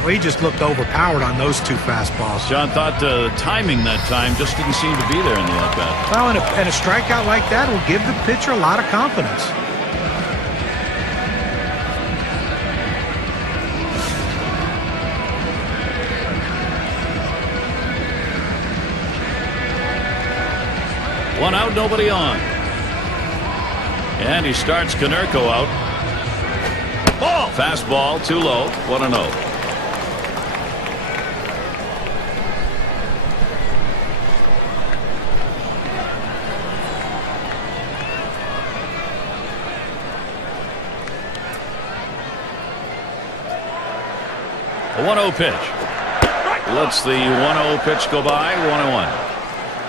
Well, he just looked overpowered on those 2 fastballs. John thought timing that time just didn't seem to be there in the at-bat. Well, and a strikeout like that will give the pitcher a lot of confidence. One out, nobody on. And he starts Konerko out. Ball. Fastball, too low. 1-0. A 1-0 pitch. Lets the 1-0 pitch go by. 1-1.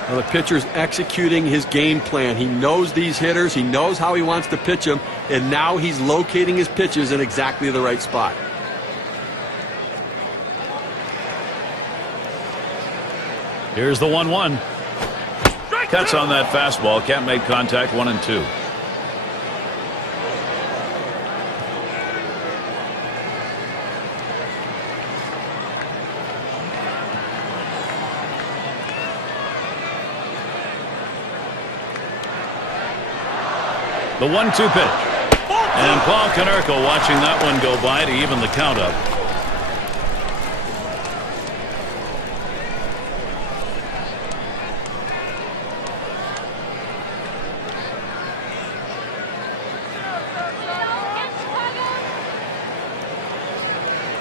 Well, the pitcher's executing his game plan. He knows these hitters. He knows how he wants to pitch them. And now he's locating his pitches in exactly the right spot. Here's the 1-1. Cuts on that fastball. Can't make contact. 1-2. The 1-2 pitch. And Paul Konerko watching that one go by to even the count up.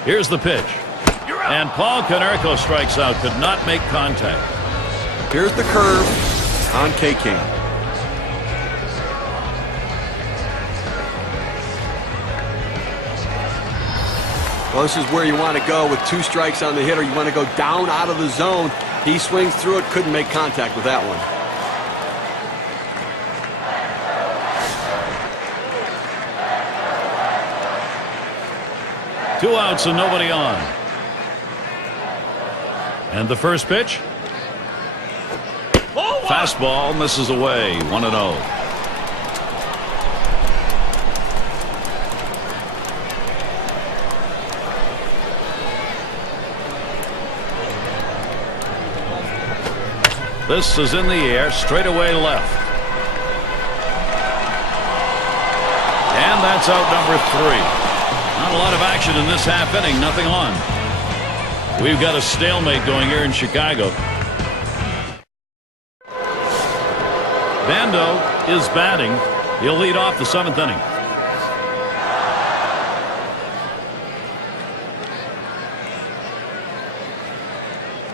Here's the pitch. And Paul Konerko strikes out. Could not make contact. Here's the curve on K-Camp. Well, this is where you want to go with 2 strikes on the hitter. You want to go down out of the zone. He swings through it, couldn't make contact with that one. Two outs and nobody on. And the first pitch. Fastball misses away. 1-0. This is in the air, straight away left. And that's out number 3. Not a lot of action in this half inning, nothing on. We've got a stalemate going here in Chicago. Bando is batting. He'll lead off the 7th inning.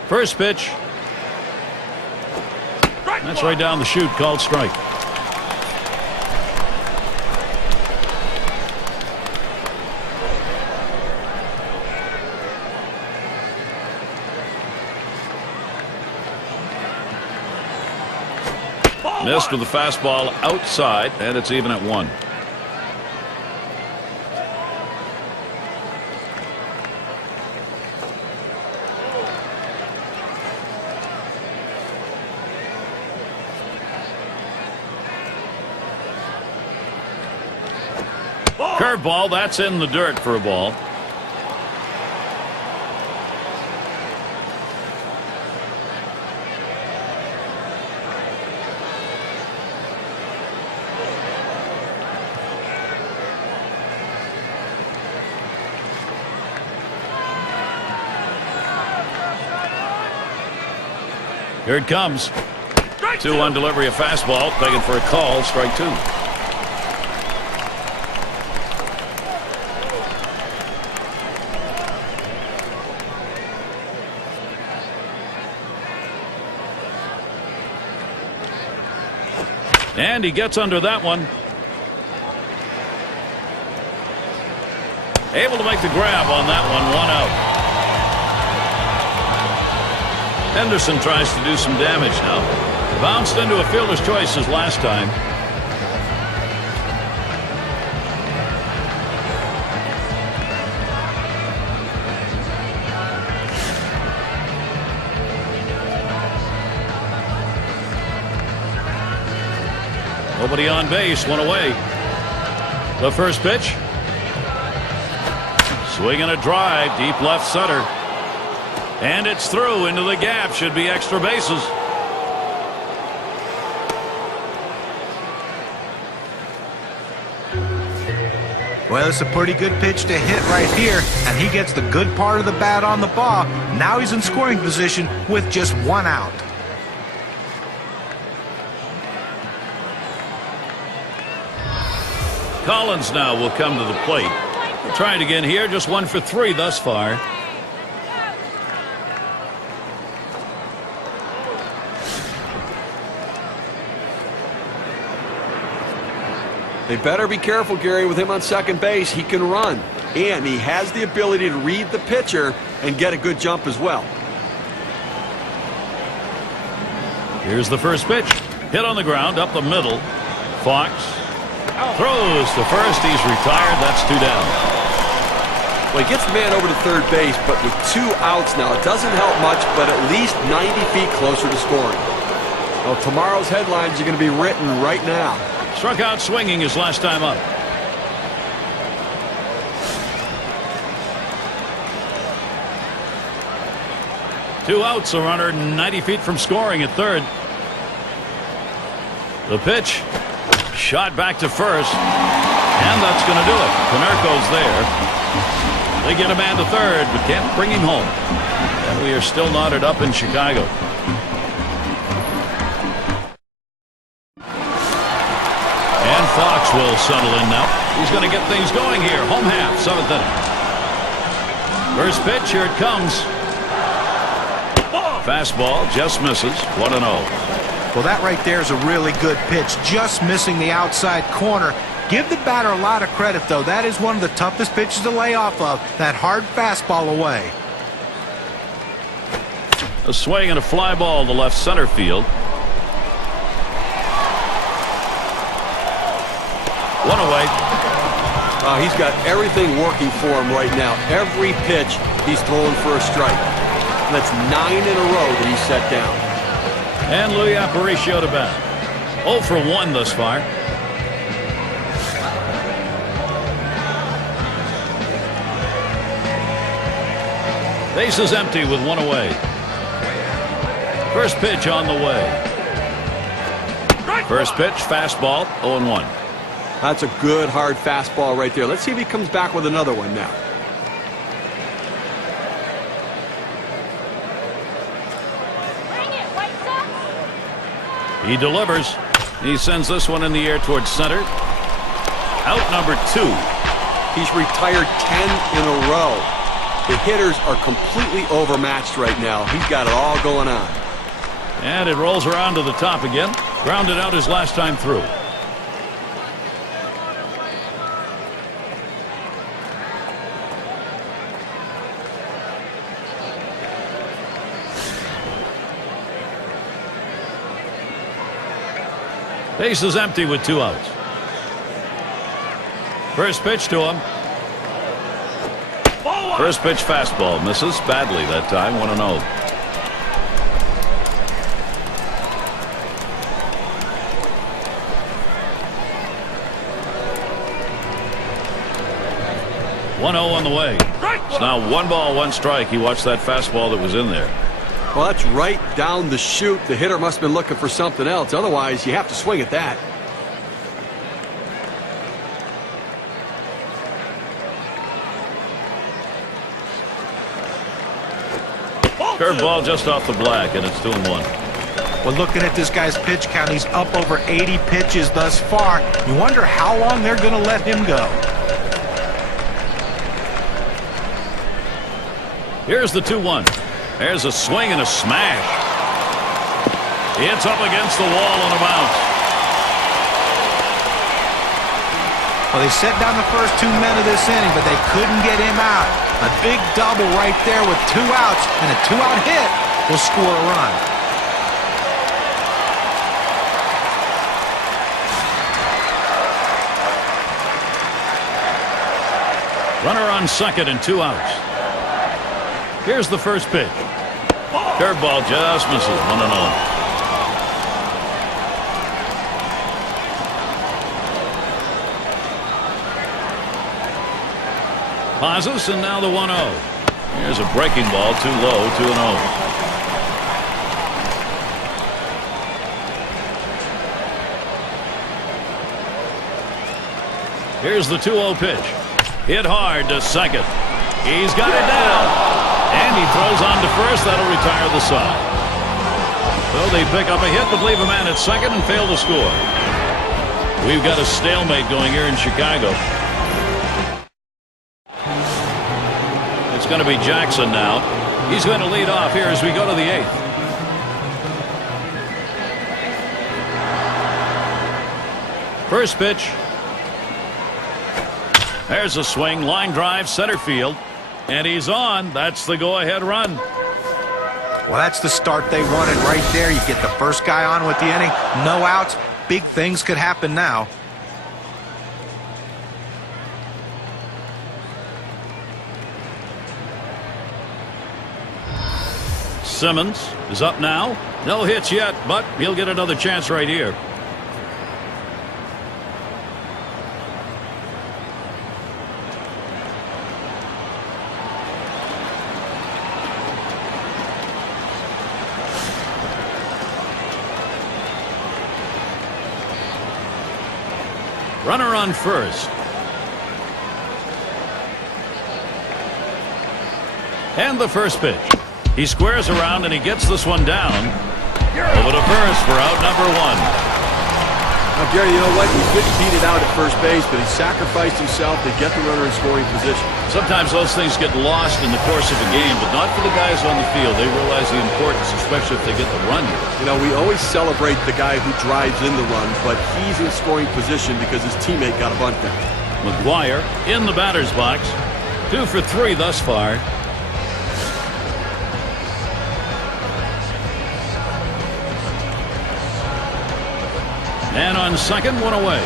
First pitch. That's right down the chute, called strike. Missed with the fastball outside, and it's even at 1. Curveball, that's in the dirt for a ball. Here it comes. 2-1 delivery, a fastball, taken for a call, strike 2. And he gets under that one. Able to make the grab on that one, 1 out. Henderson tries to do some damage now. Bounced into a fielder's choice as last time. Nobody on base, 1 away. The first pitch. Swing and a drive, deep left center. And it's through into the gap. Should be extra bases. Well, it's a pretty good pitch to hit right here, and he gets the good part of the bat on the ball. Now he's in scoring position with just 1 out. Collins now will come to the plate. We'll try it again here. Just 1 for 3 thus far. They better be careful, Gary, with him on second base. He can run, and he has the ability to read the pitcher and get a good jump as well. Here's the first pitch. Hit on the ground, up the middle. Fox throws to first. He's retired. That's 2 down. Well, he gets the man over to third base, but with 2 outs now, it doesn't help much, but at least 90 feet closer to scoring. Well, tomorrow's headlines are going to be written right now. Struck out swinging his last time up. Two outs, a runner 90 feet from scoring at third. The pitch. Shot back to first. And that's going to do it. Konerko's there. They get a man to third, but can't bring him home. And we are still knotted up in Chicago. Fox will settle in now. He's going to get things going here. Home half, 7th inning. First pitch, here it comes. Fastball just misses. 1-0. Well, that right there is a really good pitch. Just missing the outside corner. Give the batter a lot of credit, though. That is one of the toughest pitches to lay off of. That hard fastball away. A swing and a fly ball to left center field. 1 away. He's got everything working for him right now. Every pitch he's throwing for a strike. And that's 9 in a row that he's set down. And Louis Aparicio to bat. 0 for 1 thus far. Base is empty with 1 away. First pitch on the way. First pitch, fastball, 0-1. That's a good hard fastball right there. Let's see if he comes back with another one now. He delivers. He sends this one in the air towards center. Out number 2. He's retired 10 in a row. The hitters are completely overmatched right now. He's got it all going on. And it rolls around to the top again. Grounded out his last time through. Base is empty with 2 outs. First pitch to him. First pitch fastball misses badly that time. 1-0. On the way. It's now 1 ball, 1 strike. He watched that fastball that was in there. Well, that's right down the chute. The hitter must have been looking for something else. Otherwise, you have to swing at that. Curveball just off the black, and it's 2-1. Well, looking at this guy's pitch count, he's up over 80 pitches thus far. You wonder how long they're going to let him go. Here's the 2-1. There's a swing and a smash. It's up against the wall on a bounce. Well, they set down the first 2 men of this inning, but they couldn't get him out. A big double right there with 2 outs, and a 2-out hit will score a run. Runner on second and 2 outs. Here's the first pitch. Curveball just misses. 1-0. Pauses, and now the 1-0. Here's a breaking ball, too low, 2-0. Here's the 2-0 pitch. Hit hard to second. He's got it down. And he throws on to first. That'll retire the side. So they pick up a hit but leave a man at second and fail to score. We've got a stalemate going here in Chicago. It's going to be Jackson now. He's going to lead off here as we go to the 8th. First pitch. There's a swing, line drive, center field. And he's on. That's the go-ahead run. Well, that's the start they wanted right there. You get the first guy on with the inning. No outs. Big things could happen now. Simmons is up now. No hits yet, but he'll get another chance right here. Runner on first. And the first pitch. He squares around and he gets this one down. Over to first for out number 1. Now, Gary, you know what? He couldn't beat it out at first base, but he sacrificed himself to get the runner in scoring position. Sometimes those things get lost in the course of a game, but not for the guys on the field. They realize the importance, especially if they get the run here. You know, we always celebrate the guy who drives in the run, but he's in scoring position because his teammate got a bunt down. McGuire in the batter's box. 2 for 3 thus far. And on second, 1 away.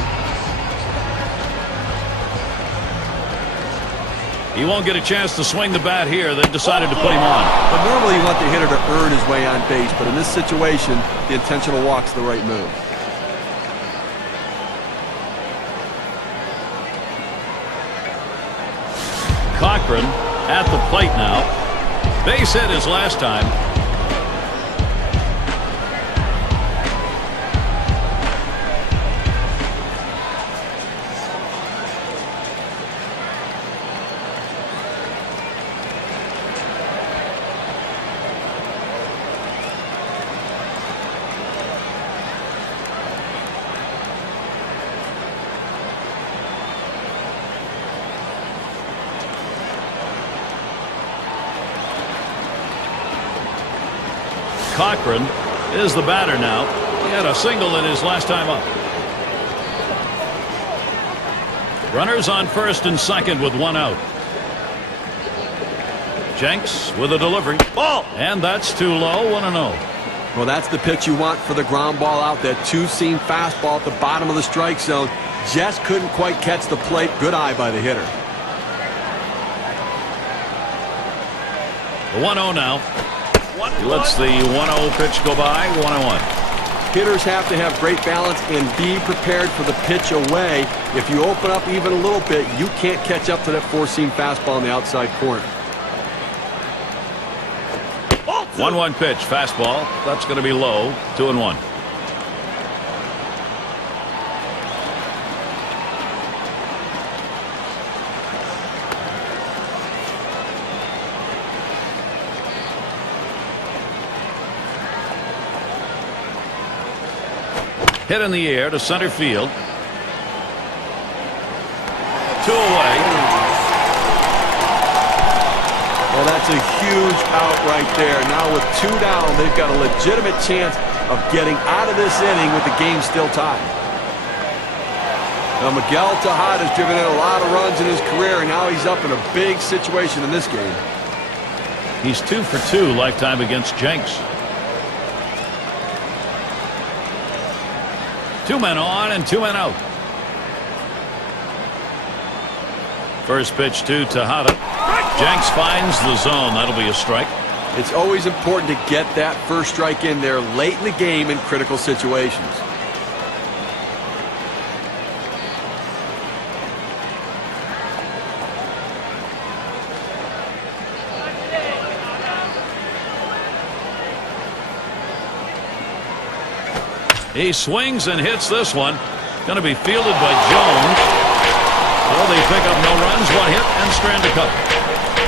He won't get a chance to swing the bat here. They've decided to put him on. But normally you want the hitter to earn his way on base, but in this situation, the intentional walk's the right move. Cochran at the plate now. Base hit his last time. Cochran is the batter now. He had a single in his last time up. Runners on first and second with one out. Jenks with a delivery. Ball! And that's too low. 1-0. Well, that's the pitch you want for the ground ball out. That two-seam fastball at the bottom of the strike zone. Just couldn't quite catch the plate. Good eye by the hitter. The 1-0 now. He lets the 1-0 pitch go by. 1-1. Hitters have to have great balance and be prepared for the pitch away. If you open up even a little bit, you can't catch up to that four-seam fastball in the outside corner. 1-1 pitch, fastball. That's going to be low. 2-1. Hit in the air to center field. 2 away. Well, that's a huge out right there. Now with 2 down, they've got a legitimate chance of getting out of this inning with the game still tied. Now Miguel Tejada's driven in a lot of runs in his career, and now he's up in a big situation in this game. He's 2 for 2 lifetime against Jenks. 2 men on and 2 men out. First pitch to Tejada. Jenks finds the zone. That'll be a strike. It's always important to get that first strike in there late in the game in critical situations. He swings and hits this one. Going to be fielded by Jones. So they pick up no runs, 1 hit, and strand a couple.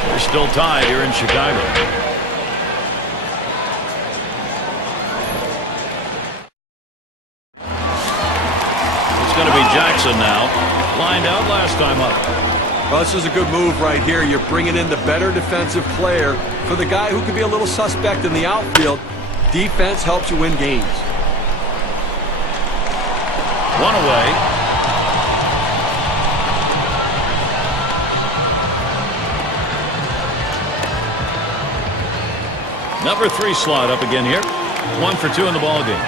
They're still tied here in Chicago. It's going to be Jackson now. Lined out last time up. Well, this is a good move right here. You're bringing in the better defensive player for the guy who could be a little suspect in the outfield. Defense helps you win games. 1 away. Number 3 slot up again here. 1 for 2 in the ball game.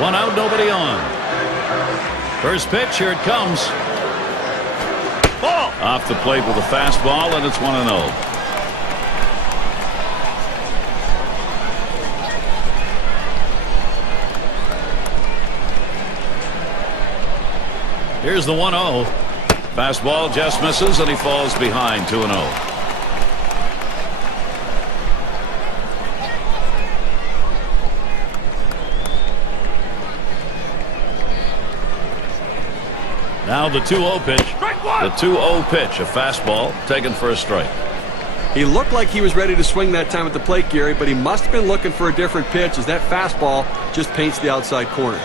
One out, nobody on. First pitch, here it comes. Ball! Off the plate with a fastball, and it's 1-0. Here's the 1-0. Fastball just misses, and he falls behind. 2-0. Now the 2-0 pitch. The 2-0 pitch, a fastball taken for a strike. He looked like he was ready to swing that time at the plate, Gary, but he must have been looking for a different pitch as that fastball just paints the outside corner.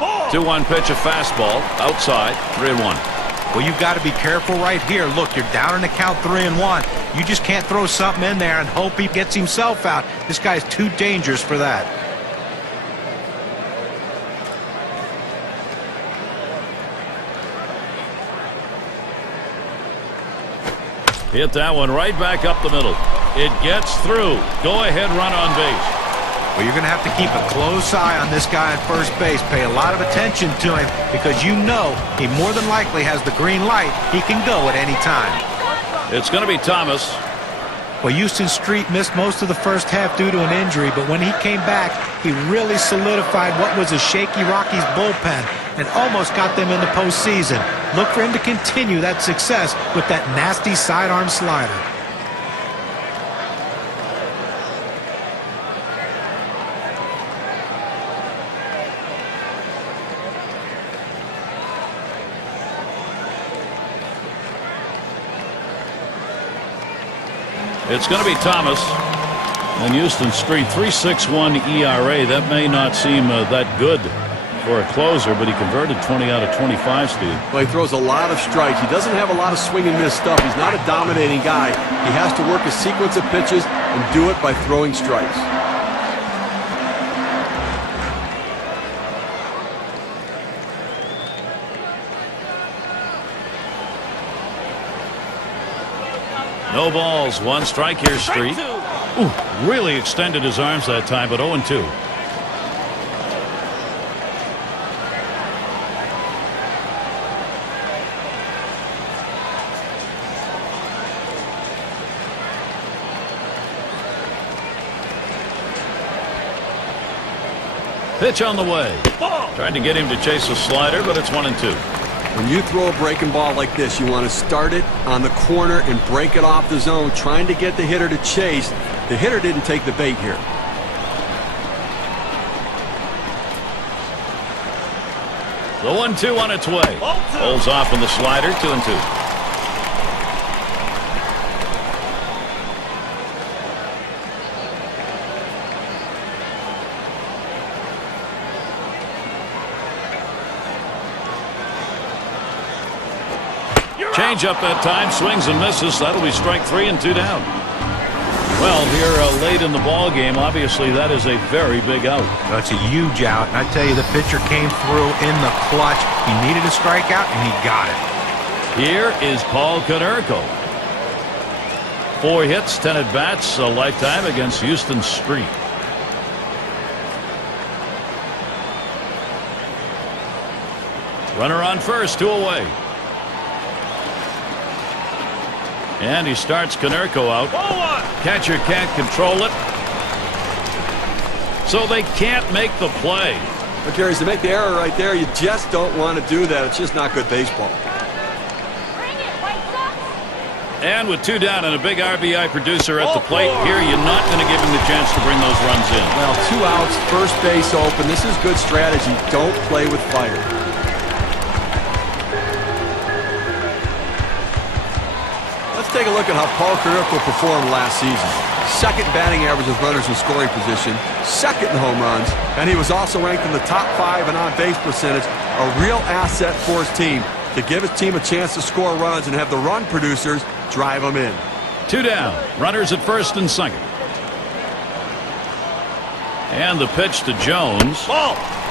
Oh! 2-1 pitch, a fastball outside. 3-1. Well, you've got to be careful right here. Look, you're down in the count 3-1. You just can't throw something in there and hope he gets himself out. This guy's too dangerous for that. Hit that one right back up the middle. It gets through. Go-ahead run on base. Well, you're going to have to keep a close eye on this guy at first base. Pay a lot of attention to him because you know he more than likely has the green light. He can go at any time. It's going to be Thomas. Well, Houston Street missed most of the first half due to an injury, but when he came back, he really solidified what was a shaky Rockies bullpen and almost got them in the postseason. Look for him to continue that success with that nasty sidearm slider. It's going to be Thomas. And Houston Street, 3.61 ERA. That may not seem that good for a closer, but he converted 20 out of 25, Steve. Well, he throws a lot of strikes. He doesn't have a lot of swing and miss stuff. He's not a dominating guy. He has to work a sequence of pitches and do it by throwing strikes. No balls, 1 strike here, Street. Ooh, really extended his arms that time, but 0-2. Pitch on the way. Tried to get him to chase a slider, but it's 1-2. When you throw a breaking ball like this, you want to start it on the corner and break it off the zone, trying to get the hitter to chase. The hitter didn't take the bait here. The 1-2 on its way. Holds off on the slider, 2-2. Change up that time, swings and misses. That'll be strike 3 and 2 down. Well, here late in the ball game, obviously that is a very big out. That's a huge out. And I tell you, the pitcher came through in the clutch. He needed a strikeout, and he got it. Here is Paul Konerko. 4 hits, 10 at-bats, a lifetime against Houston Street. Runner on first, 2 away. And he starts Konerko out. Catcher can't control it. So they can't make the play. But Gary, to make the error right there, you just don't want to do that. It's just not good baseball. And with 2 down and a big RBI producer at the plate here, you're not going to give him the chance to bring those runs in. Well, 2 outs, first base open. This is good strategy. Don't play with fire. Let's take a look at how Paul Konerko performed last season. 2nd batting average with runners in scoring position, 2nd in home runs, and he was also ranked in the top 5 in on-base percentage, a real asset for his team to give his team a chance to score runs and have the run producers drive them in. 2 down, runners at first and second. And the pitch to Jones.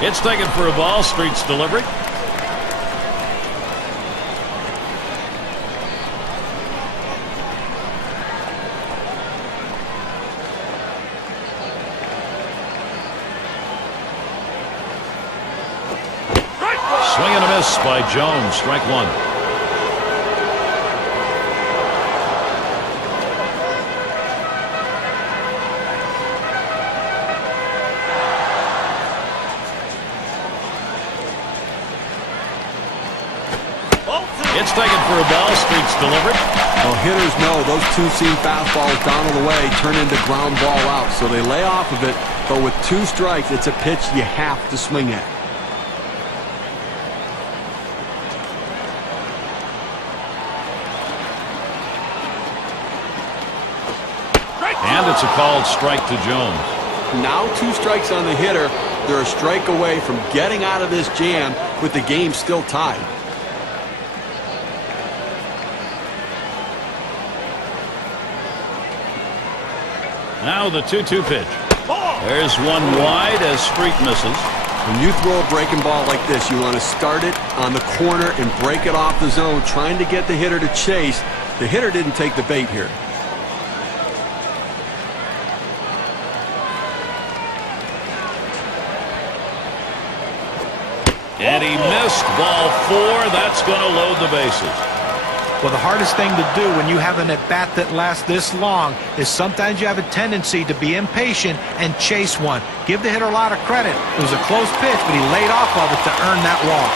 It's taken for a ball. Street's delivery. Swing and a miss by Jones. Strike 1. It's taken for a ball. Street's delivered. Well, hitters know those 2-seam fastballs down on the way turn into ground ball out, so they lay off of it. But with 2 strikes, it's a pitch you have to swing at. And it's a called strike to Jones. Now 2 strikes on the hitter. They're a strike away from getting out of this jam with the game still tied. Now the 2-2 pitch. There's one wide as Street misses. When you throw a breaking ball like this, you want to start it on the corner and break it off the zone, trying to get the hitter to chase. The hitter didn't take the bait here. And he missed ball 4. That's going to load the bases. Well, the hardest thing to do when you have an at-bat that lasts this long is sometimes you have a tendency to be impatient and chase one. Give the hitter a lot of credit. It was a close pitch, but he laid off of it to earn that walk.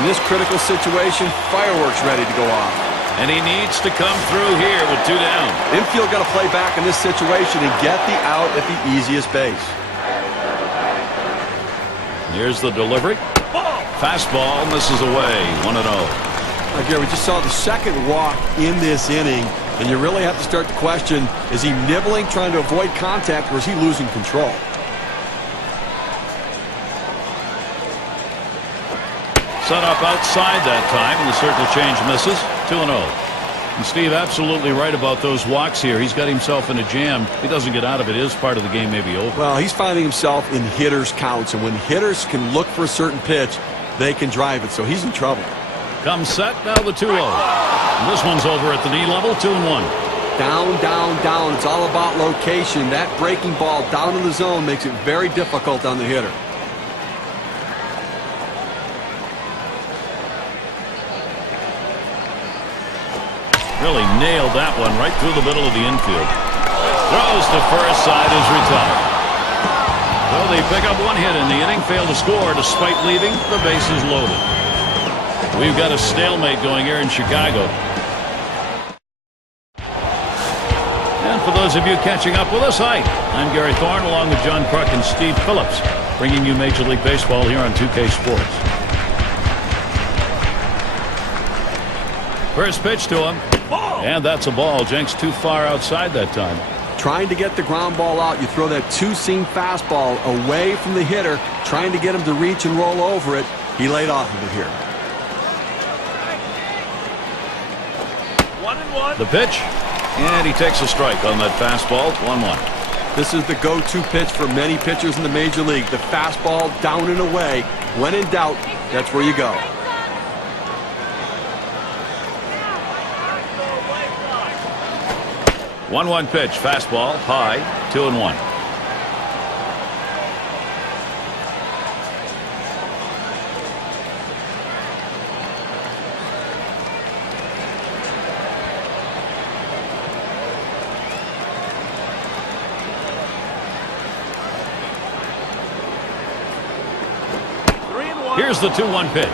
In this critical situation, fireworks ready to go off. And he needs to come through here with 2 down. Infield got to play back in this situation and get the out at the easiest base. Here's the delivery. Fastball misses away. 1-0. Gary, we just saw the 2nd walk in this inning. And you really have to start to question, is he nibbling, trying to avoid contact, or is he losing control? Set up outside that time, and the circle change misses. 2-0. And Steve, absolutely right about those walks here. He's got himself in a jam. If he doesn't get out of it, his part of the game may be over. Well, he's finding himself in hitters' counts, and when hitters can look for a certain pitch, they can drive it, so he's in trouble. Comes set, now the 2-0. And this one's over at the knee level, 2-1. Down, down, down. It's all about location. That breaking ball down in the zone makes it very difficult on the hitter. Really nailed that one right through the middle of the infield. Throws to first, side is retired. Well, they pick up one hit in the inning, fail to score despite leaving the bases loaded. We've got a stalemate going here in Chicago. And for those of you catching up with us, hi, I'm Gary Thorne along with John Kruk and Steve Phillips, bringing you Major League Baseball here on 2K Sports. First pitch to him. And that's a ball. Jenks too far outside that time. Trying to get the ground ball out, you throw that two-seam fastball away from the hitter, trying to get him to reach and roll over it. He laid off of it here. 1-1. The pitch, and he takes a strike on that fastball. 1-1. This is the go-to pitch for many pitchers in the Major League. The fastball down and away. When in doubt, that's where you go. 1-1 pitch, fastball, high, 2-1. Here's the 2-1 pitch,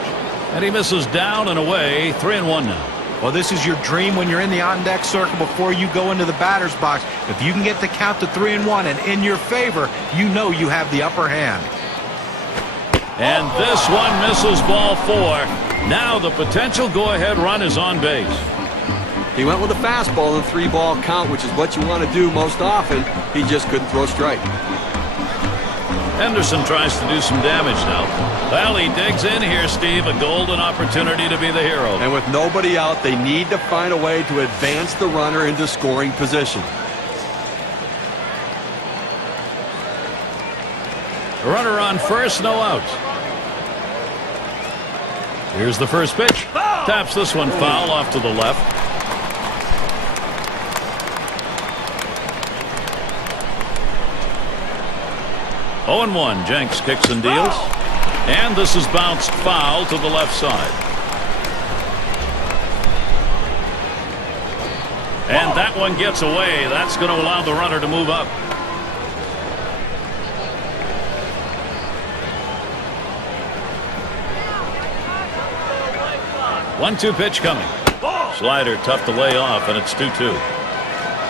and he misses down and away. 3-1 now. Well, this is your dream when you're in the on-deck circle before you go into the batter's box. If you can get the count to 3-1 and in your favor, you know you have the upper hand. And this one misses ball 4. Now the potential go-ahead run is on base. He went with a fastball in a 3-ball count, which is what you want to do most often. He just couldn't throw a strike. Henderson tries to do some damage now. Well, he digs in here, Steve. A golden opportunity to be the hero. And with nobody out, they need to find a way to advance the runner into scoring position. A runner on first, no outs. Here's the first pitch. Taps this one foul off to the left. Oh, 0-1. Jenks kicks and deals. And this is bounced foul to the left side. And that one gets away. That's going to allow the runner to move up. One-two pitch coming. Slider tough to lay off, and it's 2-2.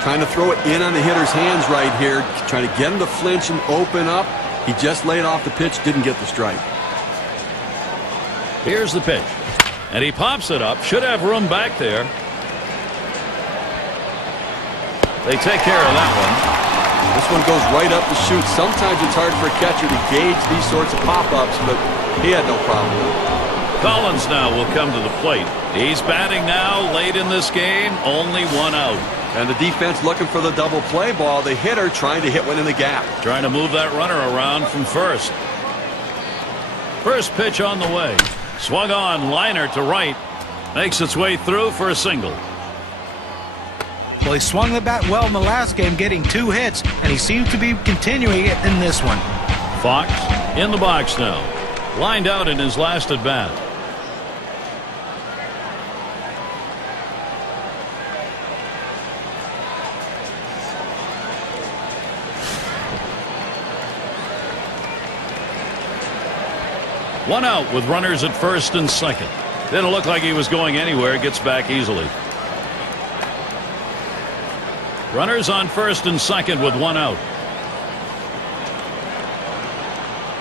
Trying to throw it in on the hitter's hands right here. Trying to get him to flinch and open up. He just laid off the pitch, didn't get the strike. Here's the pitch. And he pops it up. Should have room back there. They take care of that one. This one goes right up the chute. Sometimes it's hard for a catcher to gauge these sorts of pop-ups, but he had no problem with it. Collins now will come to the plate. He's batting now late in this game. Only one out. And the defense looking for the double play ball. The hitter trying to hit one in the gap. Trying to move that runner around from first. First pitch on the way. Swung on, liner to right. Makes its way through for a single. Well, he swung the bat well in the last game, getting 2 hits, and he seems to be continuing it in this one. Fox in the box now. Lined out in his last at bat. One out with runners at first and second. Didn't look like he was going anywhere. Gets back easily. Runners on first and second with one out.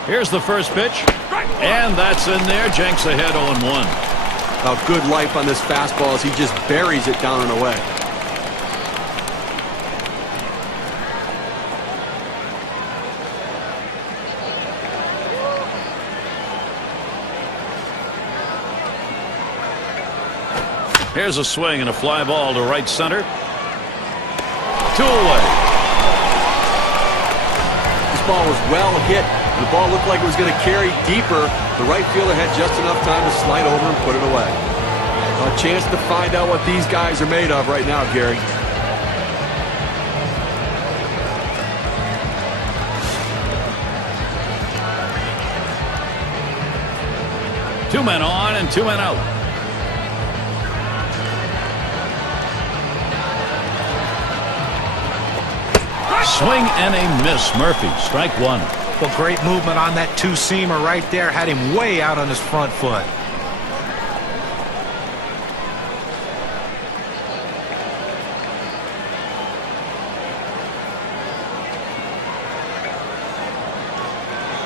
Here's the first pitch. And that's in there. Jenks ahead 0-1. A good life on this fastball as he just buries it down and away. Here's a swing and a fly ball to right center. 2 away. This ball was well hit. The ball looked like it was going to carry deeper. The right fielder had just enough time to slide over and put it away. A chance to find out what these guys are made of right now, Gary. Two men on and 2 men out. Swing and a miss. Murphy, strike 1. Well, great movement on that two-seamer right there. Had him way out on his front foot.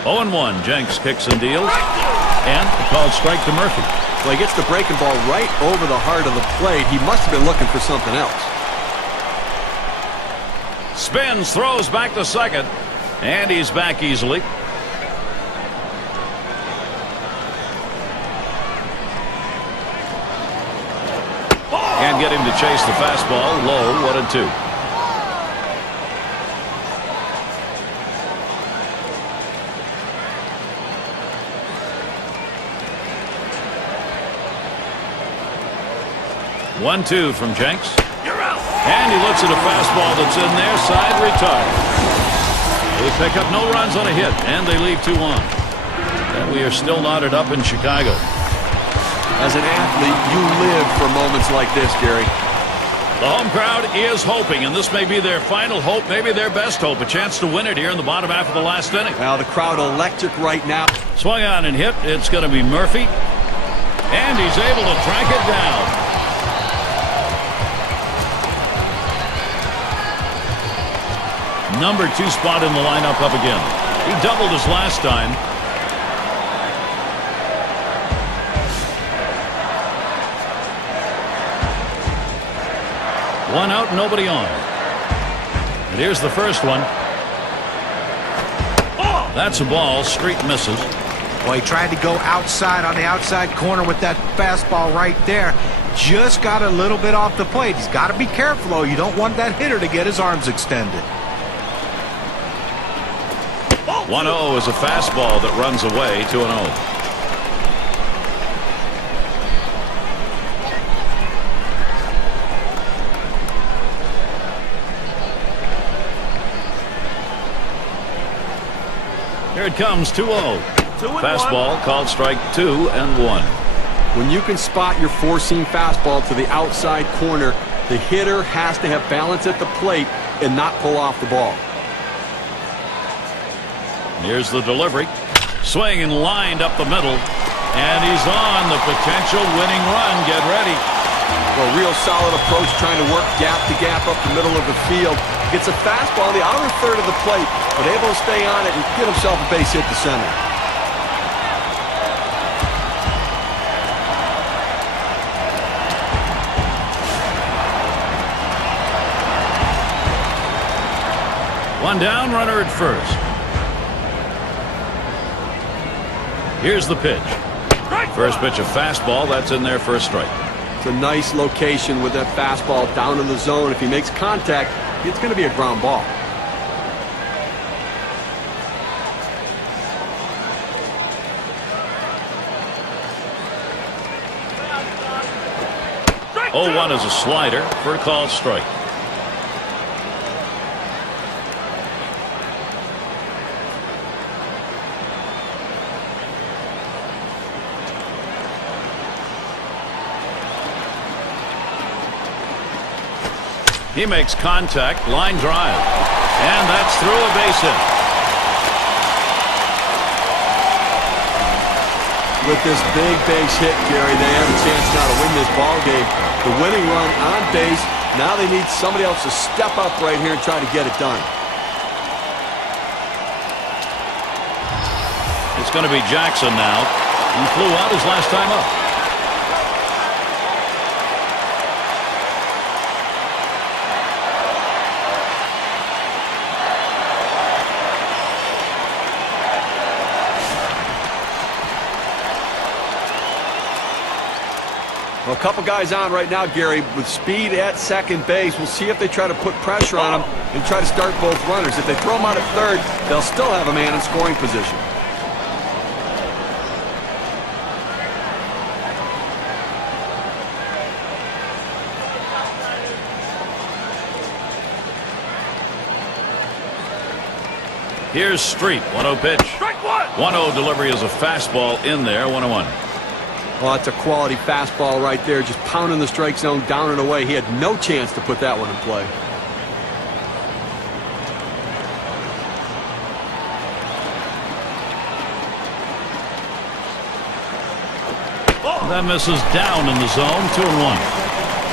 Oh and 1. Jenks kicks and deals. And a called strike to Murphy. Well, he gets the breaking ball right over the heart of the plate. He must have been looking for something else. Spins, throws back to second. And he's back easily. Can't get him to chase the fastball. Low, 1-2. One-two from Jenks. And he looks at a fastball that's in there. Side retired. They pick up no runs on a hit, and they leave 2 on. And we are still knotted up in Chicago. As an athlete, you live for moments like this, Gary. The home crowd is hoping, and this may be their final hope, maybe their best hope, a chance to win it here in the bottom half of the last inning. Now the crowd electric right now. Swung on and hit. It's going to be Murphy. And he's able to track it down. Number 2 spot in the lineup up again. He doubled his last time. One out, nobody on. And here's the first one. That's a ball. Street misses. Well, he tried to go outside on the outside corner with that fastball right there. Just got a little bit off the plate. He's got to be careful, though. You don't want that hitter to get his arms extended. 1-0 is a fastball that runs away. 2-0. Here it comes. 2-0. Fastball called strike 2 and 1. When you can spot your four-seam fastball to the outside corner, the hitter has to have balance at the plate and not pull off the ball. Here's the delivery. Swing and lined up the middle. And he's on the potential winning run. Get ready. Well, real solid approach, trying to work gap to gap up the middle of the field. Gets a fastball in the outer third of the plate, but able to stay on it and get himself a base hit to center. One down, runner at first. Here's the pitch. First pitch, a fastball. That's in there for a strike. It's a nice location with that fastball down in the zone. If he makes contact, it's going to be a ground ball. Oh, 1 is a slider for a called strike. He makes contact, line drive, and that's through a base hit. With this big base hit, Gary, they have a chance now to win this ball game. The winning run on base. Now they need somebody else to step up right here and try to get it done. It's going to be Jackson now. He flew out his last time up. Well, couple guys on right now, Gary, with speed at second base. We'll see if they try to put pressure on him and try to start both runners. If they throw him out at third, they'll still have a man in scoring position. Here's Street, 1-0 pitch. 1-0 delivery is a fastball in there, 1-1. Well, that's a quality fastball right there, just pounding the strike zone down and away. He had no chance to put that one in play. That misses down in the zone, 2-1.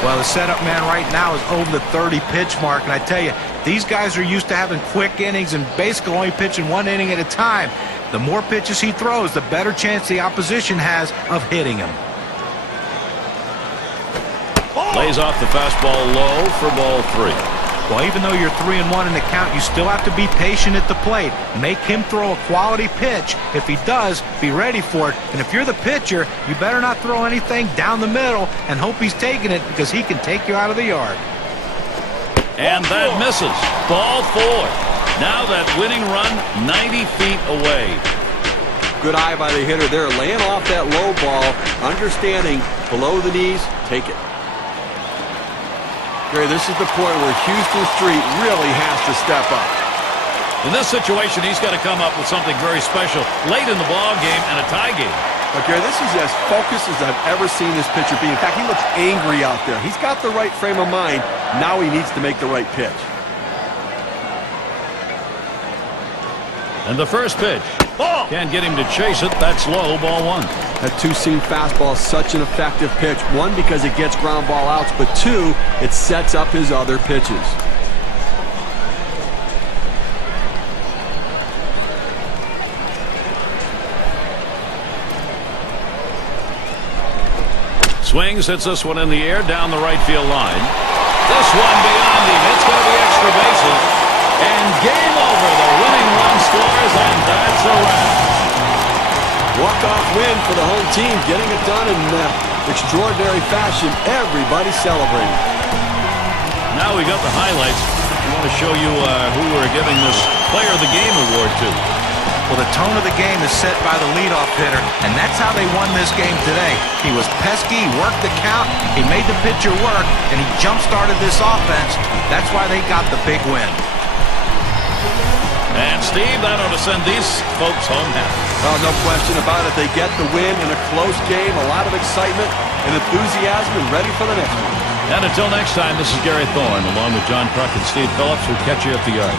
Well, the setup man right now is over the 30 pitch mark, and I tell you, these guys are used to having quick innings and basically only pitching 1 inning at a time. The more pitches he throws, the better chance the opposition has of hitting him. Lays off the fastball low for ball 3. Well, even though you're 3-1 in the count, you still have to be patient at the plate. Make him throw a quality pitch. If he does, be ready for it. And if you're the pitcher, you better not throw anything down the middle and hope he's taking it, because he can take you out of the yard. And that misses. Ball 4. Now that winning run 90 feet away. Good eye by the hitter there, laying off that low ball, understanding below the knees, take it. Gary, this is the point where Houston Street really has to step up. In this situation, he's got to come up with something very special late in the ball game and a tie game. But Gary, this is as focused as I've ever seen this pitcher be. In fact, he looks angry out there. He's got the right frame of mind. Now he needs to make the right pitch. And the first pitch. Can't get him to chase it. That's low, ball 1. That two-seam fastball is such an effective pitch. 1, because it gets ground ball outs, but 2, it sets up his other pitches. Swings, hits this one in the air down the right field line. This one beyond him. It's going to be extra bases. And game over. The winning run scores, and that's a wrap. Walk-off win for the home team, getting it done in extraordinary fashion. Everybody celebrating. Now we got the highlights. We want to show you who we're giving this Player of the Game award to. Well, the tone of the game is set by the leadoff hitter, and that's how they won this game today. He was pesky, he worked the count, he made the pitcher work, and he jump-started this offense. That's why they got the big win. And Steve, that ought to send these folks home happy. Oh, no question about it. They get the win in a close game, a lot of excitement and enthusiasm, and ready for the next one. And until next time, this is Gary Thorne, along with John Kruk and Steve Phillips. We'll catch you at the yard.